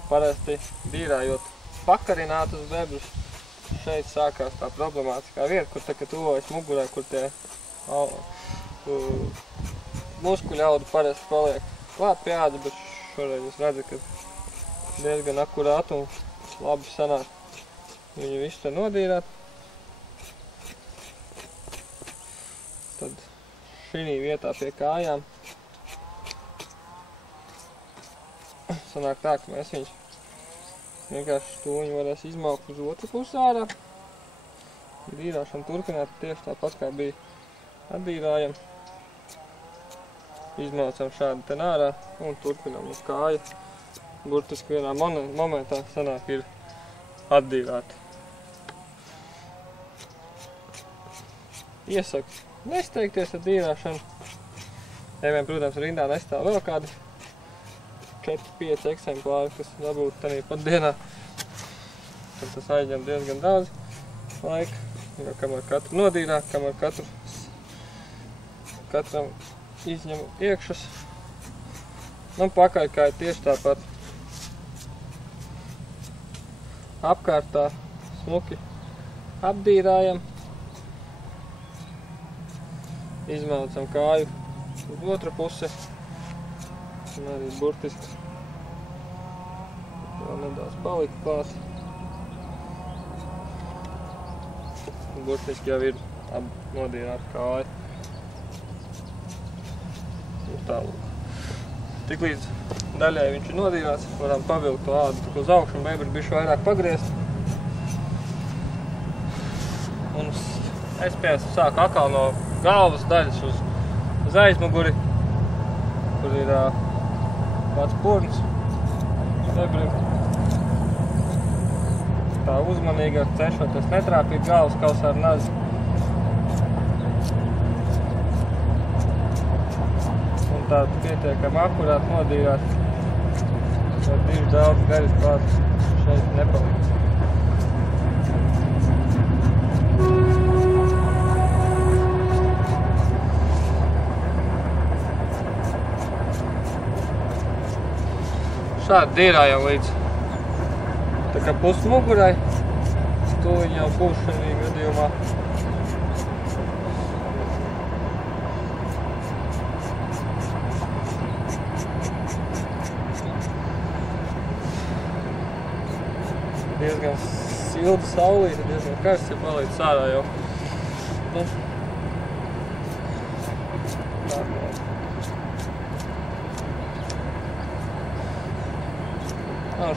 Parasti dīrājot pakarinātus bebrus, šeit sākās tā problemātiskā vieta, kur tā, kad tuvojas mugurē, kur tie muskuļu audu parasti paliek klāt pie ādas, bet šoreiz es redzu, ka diezgan akurāti un labi sanāk viņu visu te nodīrāt. Tad šī vietā pie kājām sanāk tā, ka mēs viņus vienkārši stūņi varēs izmaukt uz otru pusi ārā. Dīrāšana turpināt tieši tāpat, kā bija atdīrājam. Izmaucam šādi ten ārā un turpinām uz kāju. Burtiski vienā momentā sanāk ir atdīrāti. Iesaku nesteigties ar dīrāšanu. Ja vien, protams, rindā nestāv vēl kādi 4-5 eksemplāri, kas dabūtu tanī pat dienā. Tad tas aizņem diezgan daudz laika. Jo kamēr katru nodīrā, kamēr katram izņem iekšas. Un pakaļkāja tieši tāpat. Apkārtā smuki apdīrājam. Izvelcam kāju uz otru pusi. Un arī burtiski vēl nedaudz palikt klāt. Burtiski jau ir nodīrāt kāju. Tālāk. Tiklīdz daļai viņš ir nodīrāts, varam pavilkt to ādu uz augšu un beigās bišķi vairāk pagriezt. Un es sāku atkal no galvas daļas uz aizmuguri, kur ir pats purns. Tā uzmanīgāk cešoties netrāpīt galvas kausā ar nazi. Un tā pietiekami akurāt nodīrāt, jo divi daudz gaļas klāt šeit nepaliks. Šādi dīrājam līdz tā kā pusmugurai, tūliņ jau būs šajā gadījumā. Diezgan silta saulīte, diezgan karsts ir palīdz ārā jau. Nu,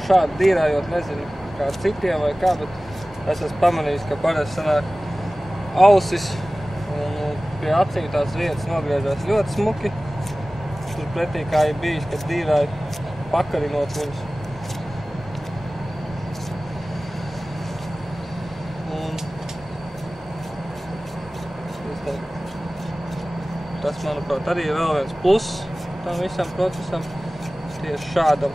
šādi dīrājot, nezinu kā citiem vai kā, bet es esmu pamanījis, ka parasti sanāk ausis un pie acīm tās vietas nogriežās ļoti smuki. Tur pretī kā ir bijis, kad dīrāju pakarinot viņus. Tas, manuprāt, arī ir vēl viens pluss tam visam procesam, tieši šādam.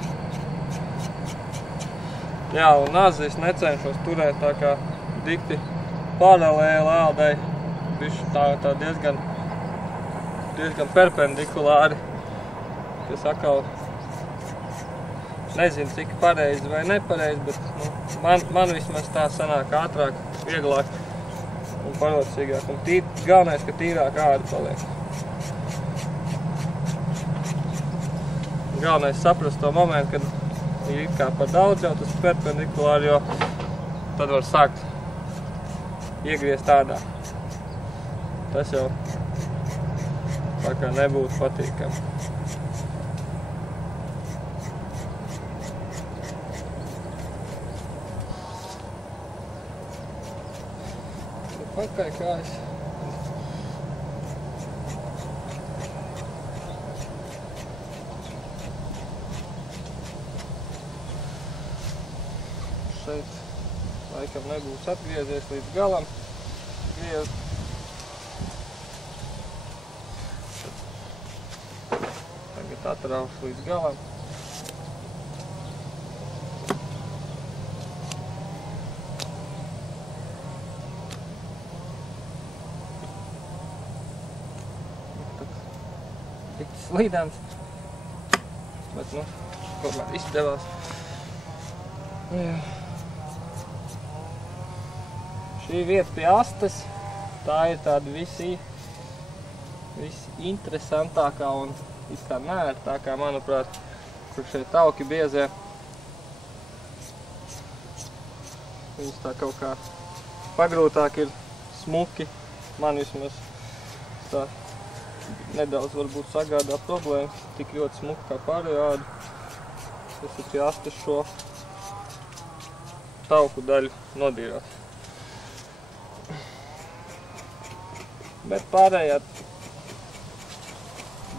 Jā, un nazi es necenšos turēt tā kā dikti paralēli ādai, bišķi tā diezgan perpendikulāri, kas atkal nezinu, cik pareizi vai nepareizi, bet man vismaz tā sanāk ātrāk, vieglāk un parocīgāk. Un galvenais, ka tīrāk āda paliek. Galvenais saprast to momentu, kad ir it kā par daudz jau tas perpendikulāri, jo tad var sākt iegriezt ādā. Tas jau tā kā nebūtu patīkami. Pakaļ kājas. Šeit laikam nebūs atgriezies līdz galam. Griezt. Tagad atraušu līdz galam. Tik slīdams. Bet, tomēr izdevās. Jā. Šī vieta pie astes, tā ir tāda visinteresantākā un tā neērtākā, manuprāt, kur šie tauki biezie. Viņas tā kaut kā pagrūtāk ir smuki, man vismaz tā nedaudz varbūt sagādā problēmas, tik ļoti smuki kā pārējo ādu. Tas ir pie astes šo tauku daļu nodīrāt. Bet pārējā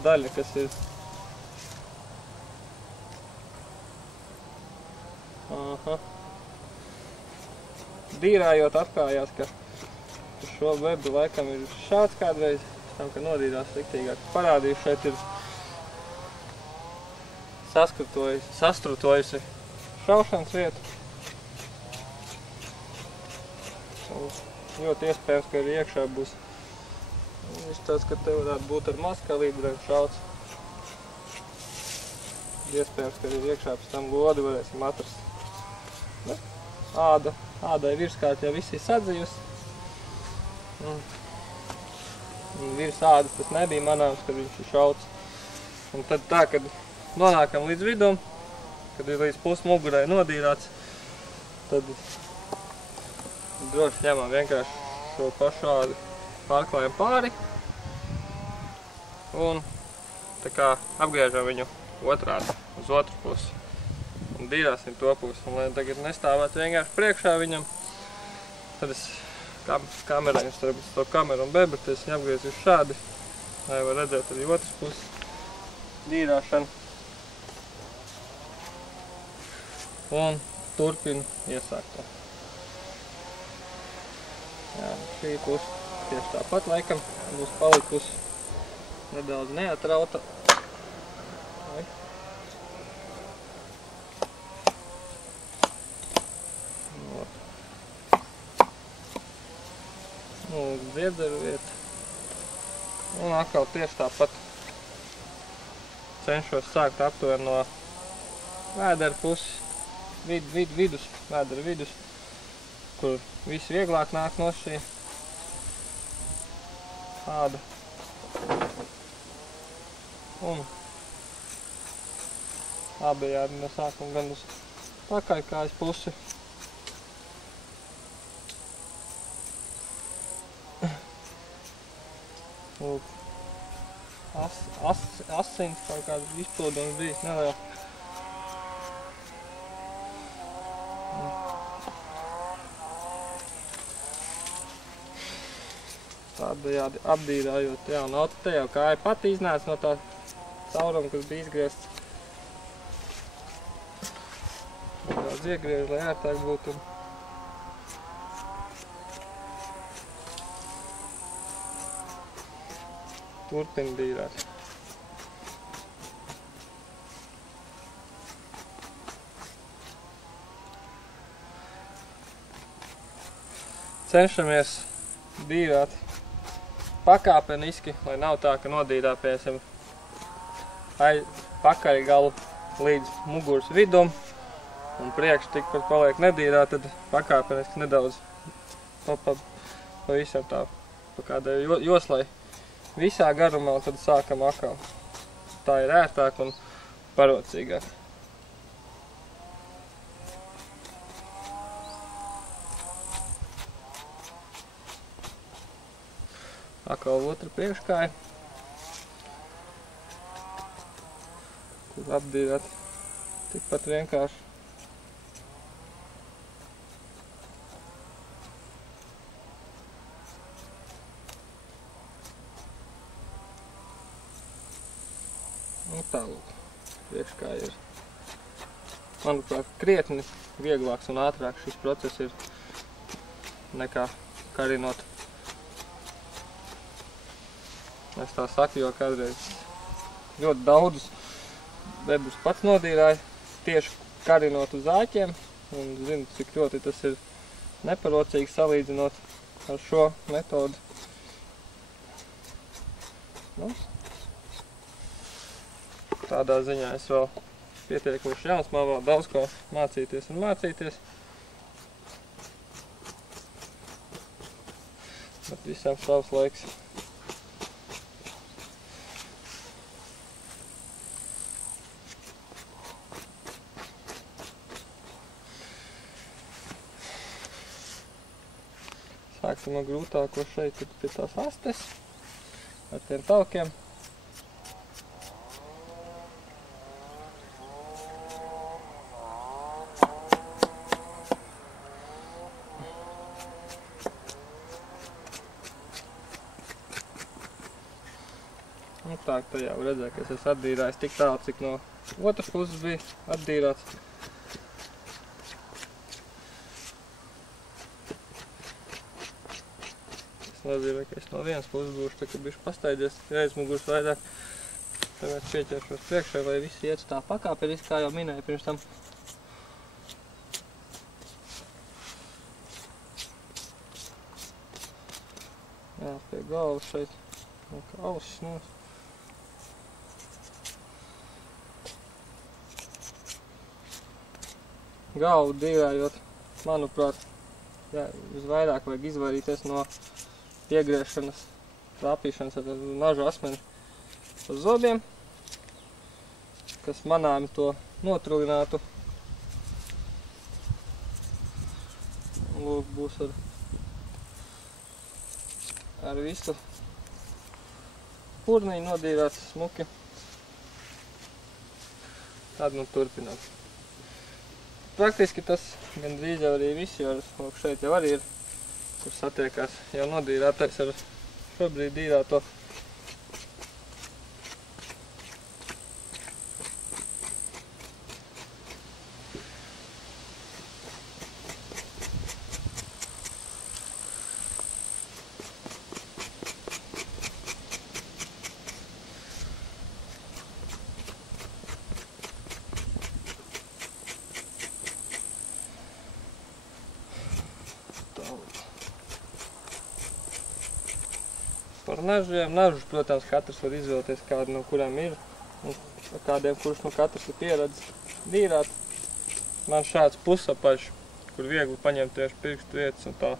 daļa, kas ir dīrājot atklājās, ka šo vebu laikam ir šāds kādreiz, pēc tam, ka nodīrās riktīgāk. Parādīju, šeit ir sastrutojusi šaušanas vietu. Ļoti iespējams, ka arī iekšā būs izstāsts, ka te varētu būt ar maz kalibriem šauts. Iespējams, ka arī iekšā pēc tam lodi varēsim atrast. Āda ādai virskārt jau viss ir sadzījusi. Virs ādas tas nebija manāms, kad viņš ir šauts. Un tad tā, kad nonākam līdz vidum, kad ir līdz pusmugurai nodīrāts, tad droši ņemam vienkārši šo pašu ādu pārklājam pāri un tā kā apgriežam viņu otrādi, uz otru pusi. Un dīrāsim to pusi. Un lai tagad nestāvētu vienkārši priekšā viņam, tad es kamerai starp to kameru un bebru, tad es viņu apgriezu šādi, lai var redzēt arī otras puses dīrāšanu. Un turpinu iesākt to. Jā, šī puse tieši tāpat laikam būs palikusi nedaudz neatrauta. Uz dziedzeru vietu. Un atkal tieši tāpat cenšos sākt aptver no vēdera puses, vēdera vidus, kur viss vieglāk nāk no šī āda. Un abejādi no sākuma gan uz pakaļkājas pusi. Lūk, asins kaut kāds izpildījums bija neliela. Tādējādi apdīrājot, jā, un te jau kāja pati iznāca no tā cauruma, kas bija izgriezts. Daudz iegriež, lai ērtāk būtu. Turpina dīrāt. Cenšamies dīrāt pakāpeniski, lai nav tā, ka nodīrā piemēram pakaļ galu līdz muguras vidum un priekš tikpat paliek nedīrā, tad pakāpeniski nedaudz pa visam tā, pa kādai joslai visā garumā, un tad sākam atkal. Tā ir ērtāk un parocīgāk. Atkal otra priekškāja. Tad apdīrāt tikpat vienkārši. Un tālāk. Priekškāja ir, manuprāt, krietni vieglāks un ātrāks šis process ir nekā karinot. Es tā saku, jo kādreiz ļoti daudzus bebrus pats nodīrāju tieši karinot uz āķiem, un zinu, cik ļoti tas ir neparocīgi salīdzinot ar šo metodu. Nu, tādā ziņā es vēl pietiekuši jauns, man vēl daudz ko mācīties un mācīties. Bet visam savs laiks. Sāksim ar grūtāko šeit, pie tās astes, ar tiem taukiem. Un tā, tad jau redzēju, ka es esmu atdīrājis tik tālu, cik no otras puses bija atdīrāts. Nozīmē, ka es no vienas puses būšu, tā kā bišķi pastaidzies, aizmugurs vairāk. Tagad pieķeršos priekšā, lai viss iet tā pakāpeniski, kā jau minēju pirms tam. Jā, pie galvas šeit, ausis nos. Galvu dīrājot, manuprāt, visvairāk vajag izvairīties no piegriešanas, trāpīšanas ar nažu asmeni uz zobiem, kas manāmi to notrūlinātu. Lūk, būs ar visu kurniņu nodīrāts smuki. Tad nu turpināt. Praktiski tas gandrīz jau arī viss, jo šeit jau arī ir, kur satiekās jau nodīrātais ar šobrīd dīrāto. Par nažiem. Nažus, protams, katrs var izvēlēties kādu, no kurām ir. Ar kādiem, kurš no katrs ir pieredzis dīrāt. Man šāds pusapaļš, kur viegli paņemt tieši pirkstu vietas un tā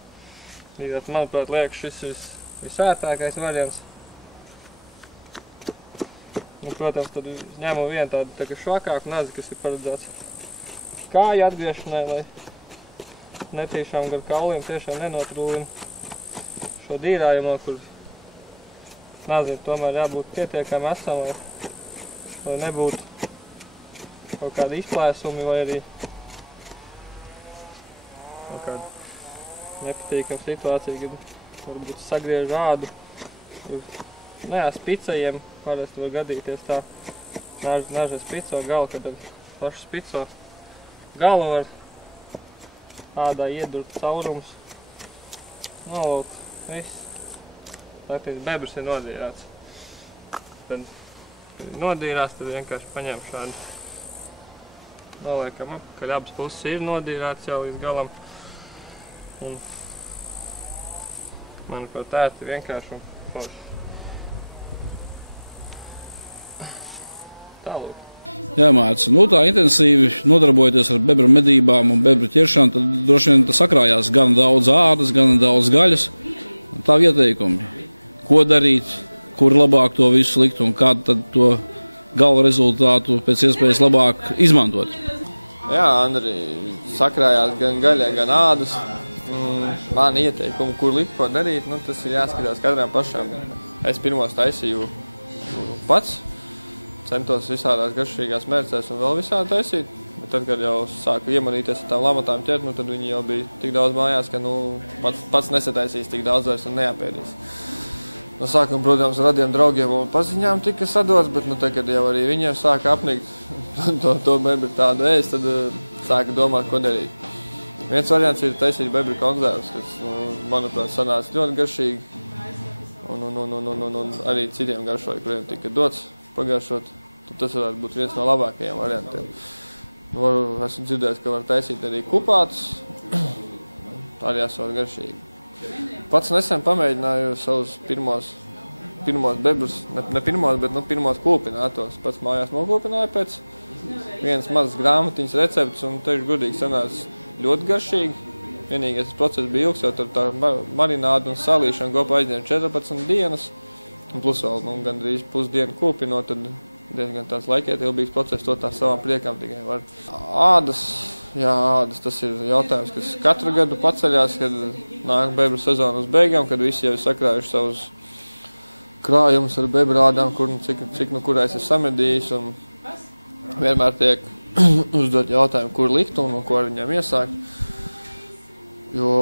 dīrāt. Manuprāt, liekas, šis ir visērtākais variants. Protams, tad ņemu vienu tādu švakāku nazi, kas ir paredzēts kāju atgriešanai, lai netīšām gar kauliem tiešām nenotrūlina šo dīrājumu, kur nazi tomēr jābūt pietiekami esam, lai nebūtu kaut kādi izplēsumi vai arī kaut kāda nepatīkama situācija, kad varbūt sagriež ādu. Spicajiem parasti var gadīties tā, naža spico galu, kad ar pašu spico galu var ādā iedurt caurums. Lūk, viss. Praktiski bebrs ir nodīrāts. Tad nodīrās, tad vienkārši paņem šādu. Noliekam apakaļ, abas puses ir nodīrāts jau līdz galam. Un, manuprāt, ērti vienkārši un forši. Tālūk. Jā, Mārcis, tā intensīvi nodarbojoties ar bebru medībām un bebru ķeršanu, tad droši vien sakrājās gan daudz ādas, gan daudz gaļas. Tā ieteikumi. Ko darīt, kur labāk to visu likt un kādu tad to gala rezultātu pēc iespējas labāk izmantot? Jā, Andri, sakrājās gan gaļai, gan ādas. Man ieteikumi, kur likt, ko darīt, tas ir jāskatās katram pašam. Es pirmos taisīju pats, centos visādās garšīgās mērcēs un vēl visādi taisīt. Bet tad, kad jau sāku iemanīties ar tām lamatām ķert, tad viņi jau bija tik daudz mājās, ka pats nesataisīs tik daudz vairs un neapēdīs. No sākuma, protams, radiem draugiem un paziņām tika sadots, bet kad jau arī viņiem sāka apnikt to bebri tādu ēst, tad sāka domāt, ko darīt. Viens variants ir taisīt bebri konzervus, kas, manuprāt, sanāca ļoti garšīgi. Un arī citiem garšoji, kuriem tika dots pagaršot, tad tas varētu būt viens no labākajiem variantiem. Esmu dzirdējis, ka var taisīt arī kupātus, arī esot garšīgi. Pats nesen pamēģināju savus pirmos bebrus, ne pirmos, bet pirmos kūpinātos. Pats mājās nokūpināju pēc vienas mazas grāmatiņas receptes un teikšu godīgi sanāca ļoti garšīgi. Vienīgais process bija ilgs, jo tā marināda un salīšana kopā aizņem 14 dienas. Un plus vēl gandrīz pusdienu kūpinot, tad diezgan tāds laikietilbīgs process, to tā savām priekām tikai var. Ādas, tas ir jautājums, kas katru gadu paceļās, kad nāk bebru sezona uz beigām, kad visi jau ir sakrājuši savus krājumus ar bebrādām, cik kurais ir samedījis, un vienmēr tiek uzdot jautājumu, kur likt un ko ar viņiem iesākt, jo,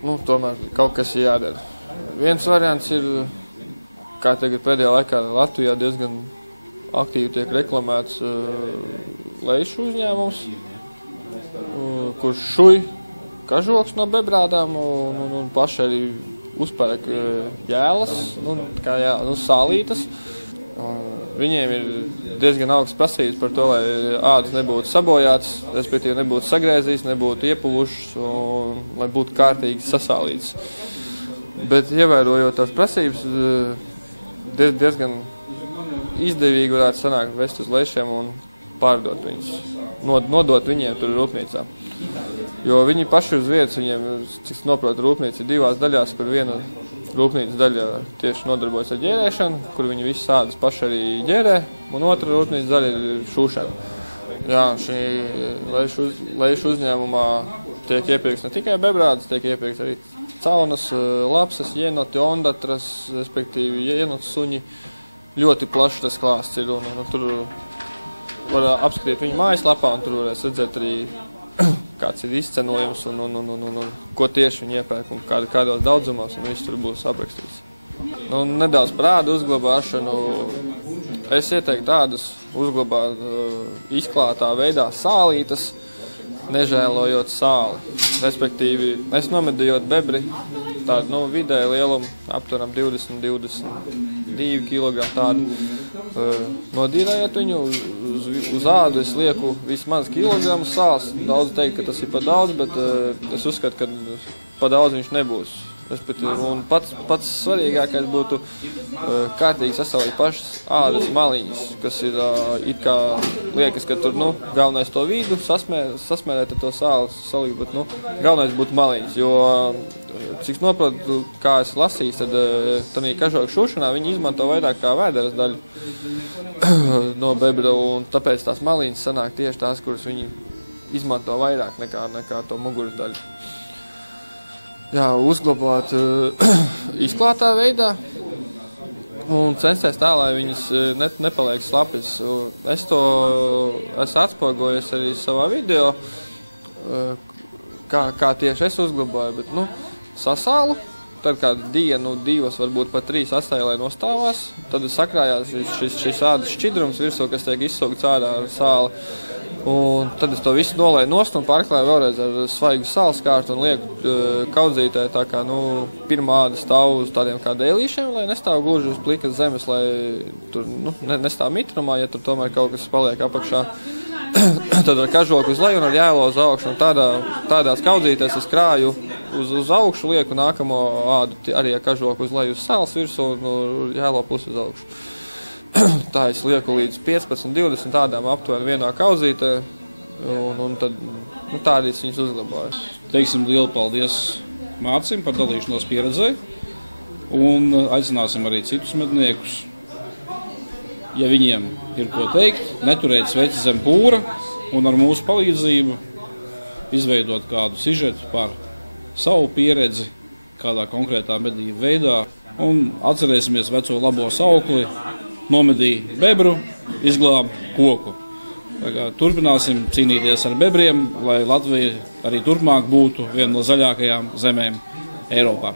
tomēr kaut kas ir jādara. Viens variants ir, kā tagad pēdējā laikā Latvijā diezgan aktīvi tiek reklamēts leišu uzņēmums, kurš šuj kažoks no bebrādām un paši arī uzpērk jēlas, sālītas. Viņiem ir diezgan augsts prasības par to, lai ādas nebūtu sabojātas, respektīvi nebūtu sagriezīs, nebūtu iepuvušas un lai būtu kārtīgi sasālītas. Bet ievērojot tās prasības, diezgan izdevīgi varētu sanākt vest uz lešiem un pārdot viņus, nodot viņiem tur rūpnīcā. Jo viņi paši uz vietas, viņiem, cik noprot, rūpnīca ir divās daļās, kur viena rūpnīcas daļa tieši nodarbojas ar ģērēšanu, kur viņi visi sādas paši arī ģērē, un otra rūpnīcas daļa ir šūšana. Jā, šī lejušu uzņēmumā tiek iepirkts ne tikai bebrādes, tiek iepirkts arī caunas, lapsas, jenoti, ondatras, respektīvi jenoti suņi. Ļoti plašs tas klāsts ir, un tur var apskatīt viņu mājaslapā, un tur varēs redzēt arī, kāds ir izcenojums un ko tieši viņi iepērk un kādos daudzumos, un viss tur būs aprakstīts. Nedaudz par ādu uzglabāšanu. Es ieteiktu tādus uzglabāt izklātā veidā sālītas, nežēlojot sāli. Respektīvi, es nomedījot bebri, tādu vidēju lielumu, apturam 20-22 kg tādu. Nodīrējot viņu uz ādu, es lieku vismaz kilogramu sāls. Daudz teikt, ka tas ir par daudz, bet es uzskatu, ka par daudz viņš nebūs. Un pats svarīgākais būtu kārtīgi sasalikt pašas ādas maliņas, kas ir it kā liekas, ka tur galvenais to vidu sasmērēt ar to sāli salikt, bet galvenais būtu maliņas, jo cik noprotu, kā es lasīju, tad tādā kažoku šūšanā viņi izmanto vairāk kā vēderas daļu no bebra, un tāpēc tās maliņas sanāk tieši tās, kuras viņi izmanto vairāk nekā to muguras daļu. Jā, uzglabāt izklātā veidā un censties tā, lai viņas nepaliek slapjas. Es to esmu atspoguļojis arī savā video, kā tieši es uzglabāju, bet sasālu, tad kādu dienu, divas, varbūt pat 3 atstāju, lai nostāvās, tad sakrājās šis ādas šķidrums virsū, kas tiek izsūkts ārā ar sāli. Un tad es to visu nolēju nost un pārklāju vēlreiz ar svaigu sāls kārtu un lieku kaudzītē tā kā, pirmā āda stāv uz tādiem kā dēlīšiem, lai nestāv gluži uz plikas zemes, lai tur, nestāv mitrumā, ja tur tomēr kaut kas paliek apakšā. Tad ar kažoku uz leju un ar jēlo uz augšu. Un tādās kaudzītēs es krāju uz augšu, lieku nākamo ādu arī ar kažoku uz leju uz sāls virsū un jēlo pusi uz augšu. Tā es lieku līdz 15-20 tādām aptuveni vienā kauzītē, un tad tā arī es viņus uzglabāju. Teiksim lielu paldies Mārcim par dalīšanos pieredzē, un aicināsim arī citus medniekus, ja viņiem ir ko teikt, neturēt sveci zem pūra un ar mūsu palīdzību izveidot kādu sižetu par savu pieredzi kādā konkrētā medību veidā, un atcerēsimies veco labo saukli: nomedīja bebru, izglāba koku. Turpināsim cīnīties ar bebriem, lai Latvija arī turpmāk būtu viena no zaļākajām zemēm Eiropā.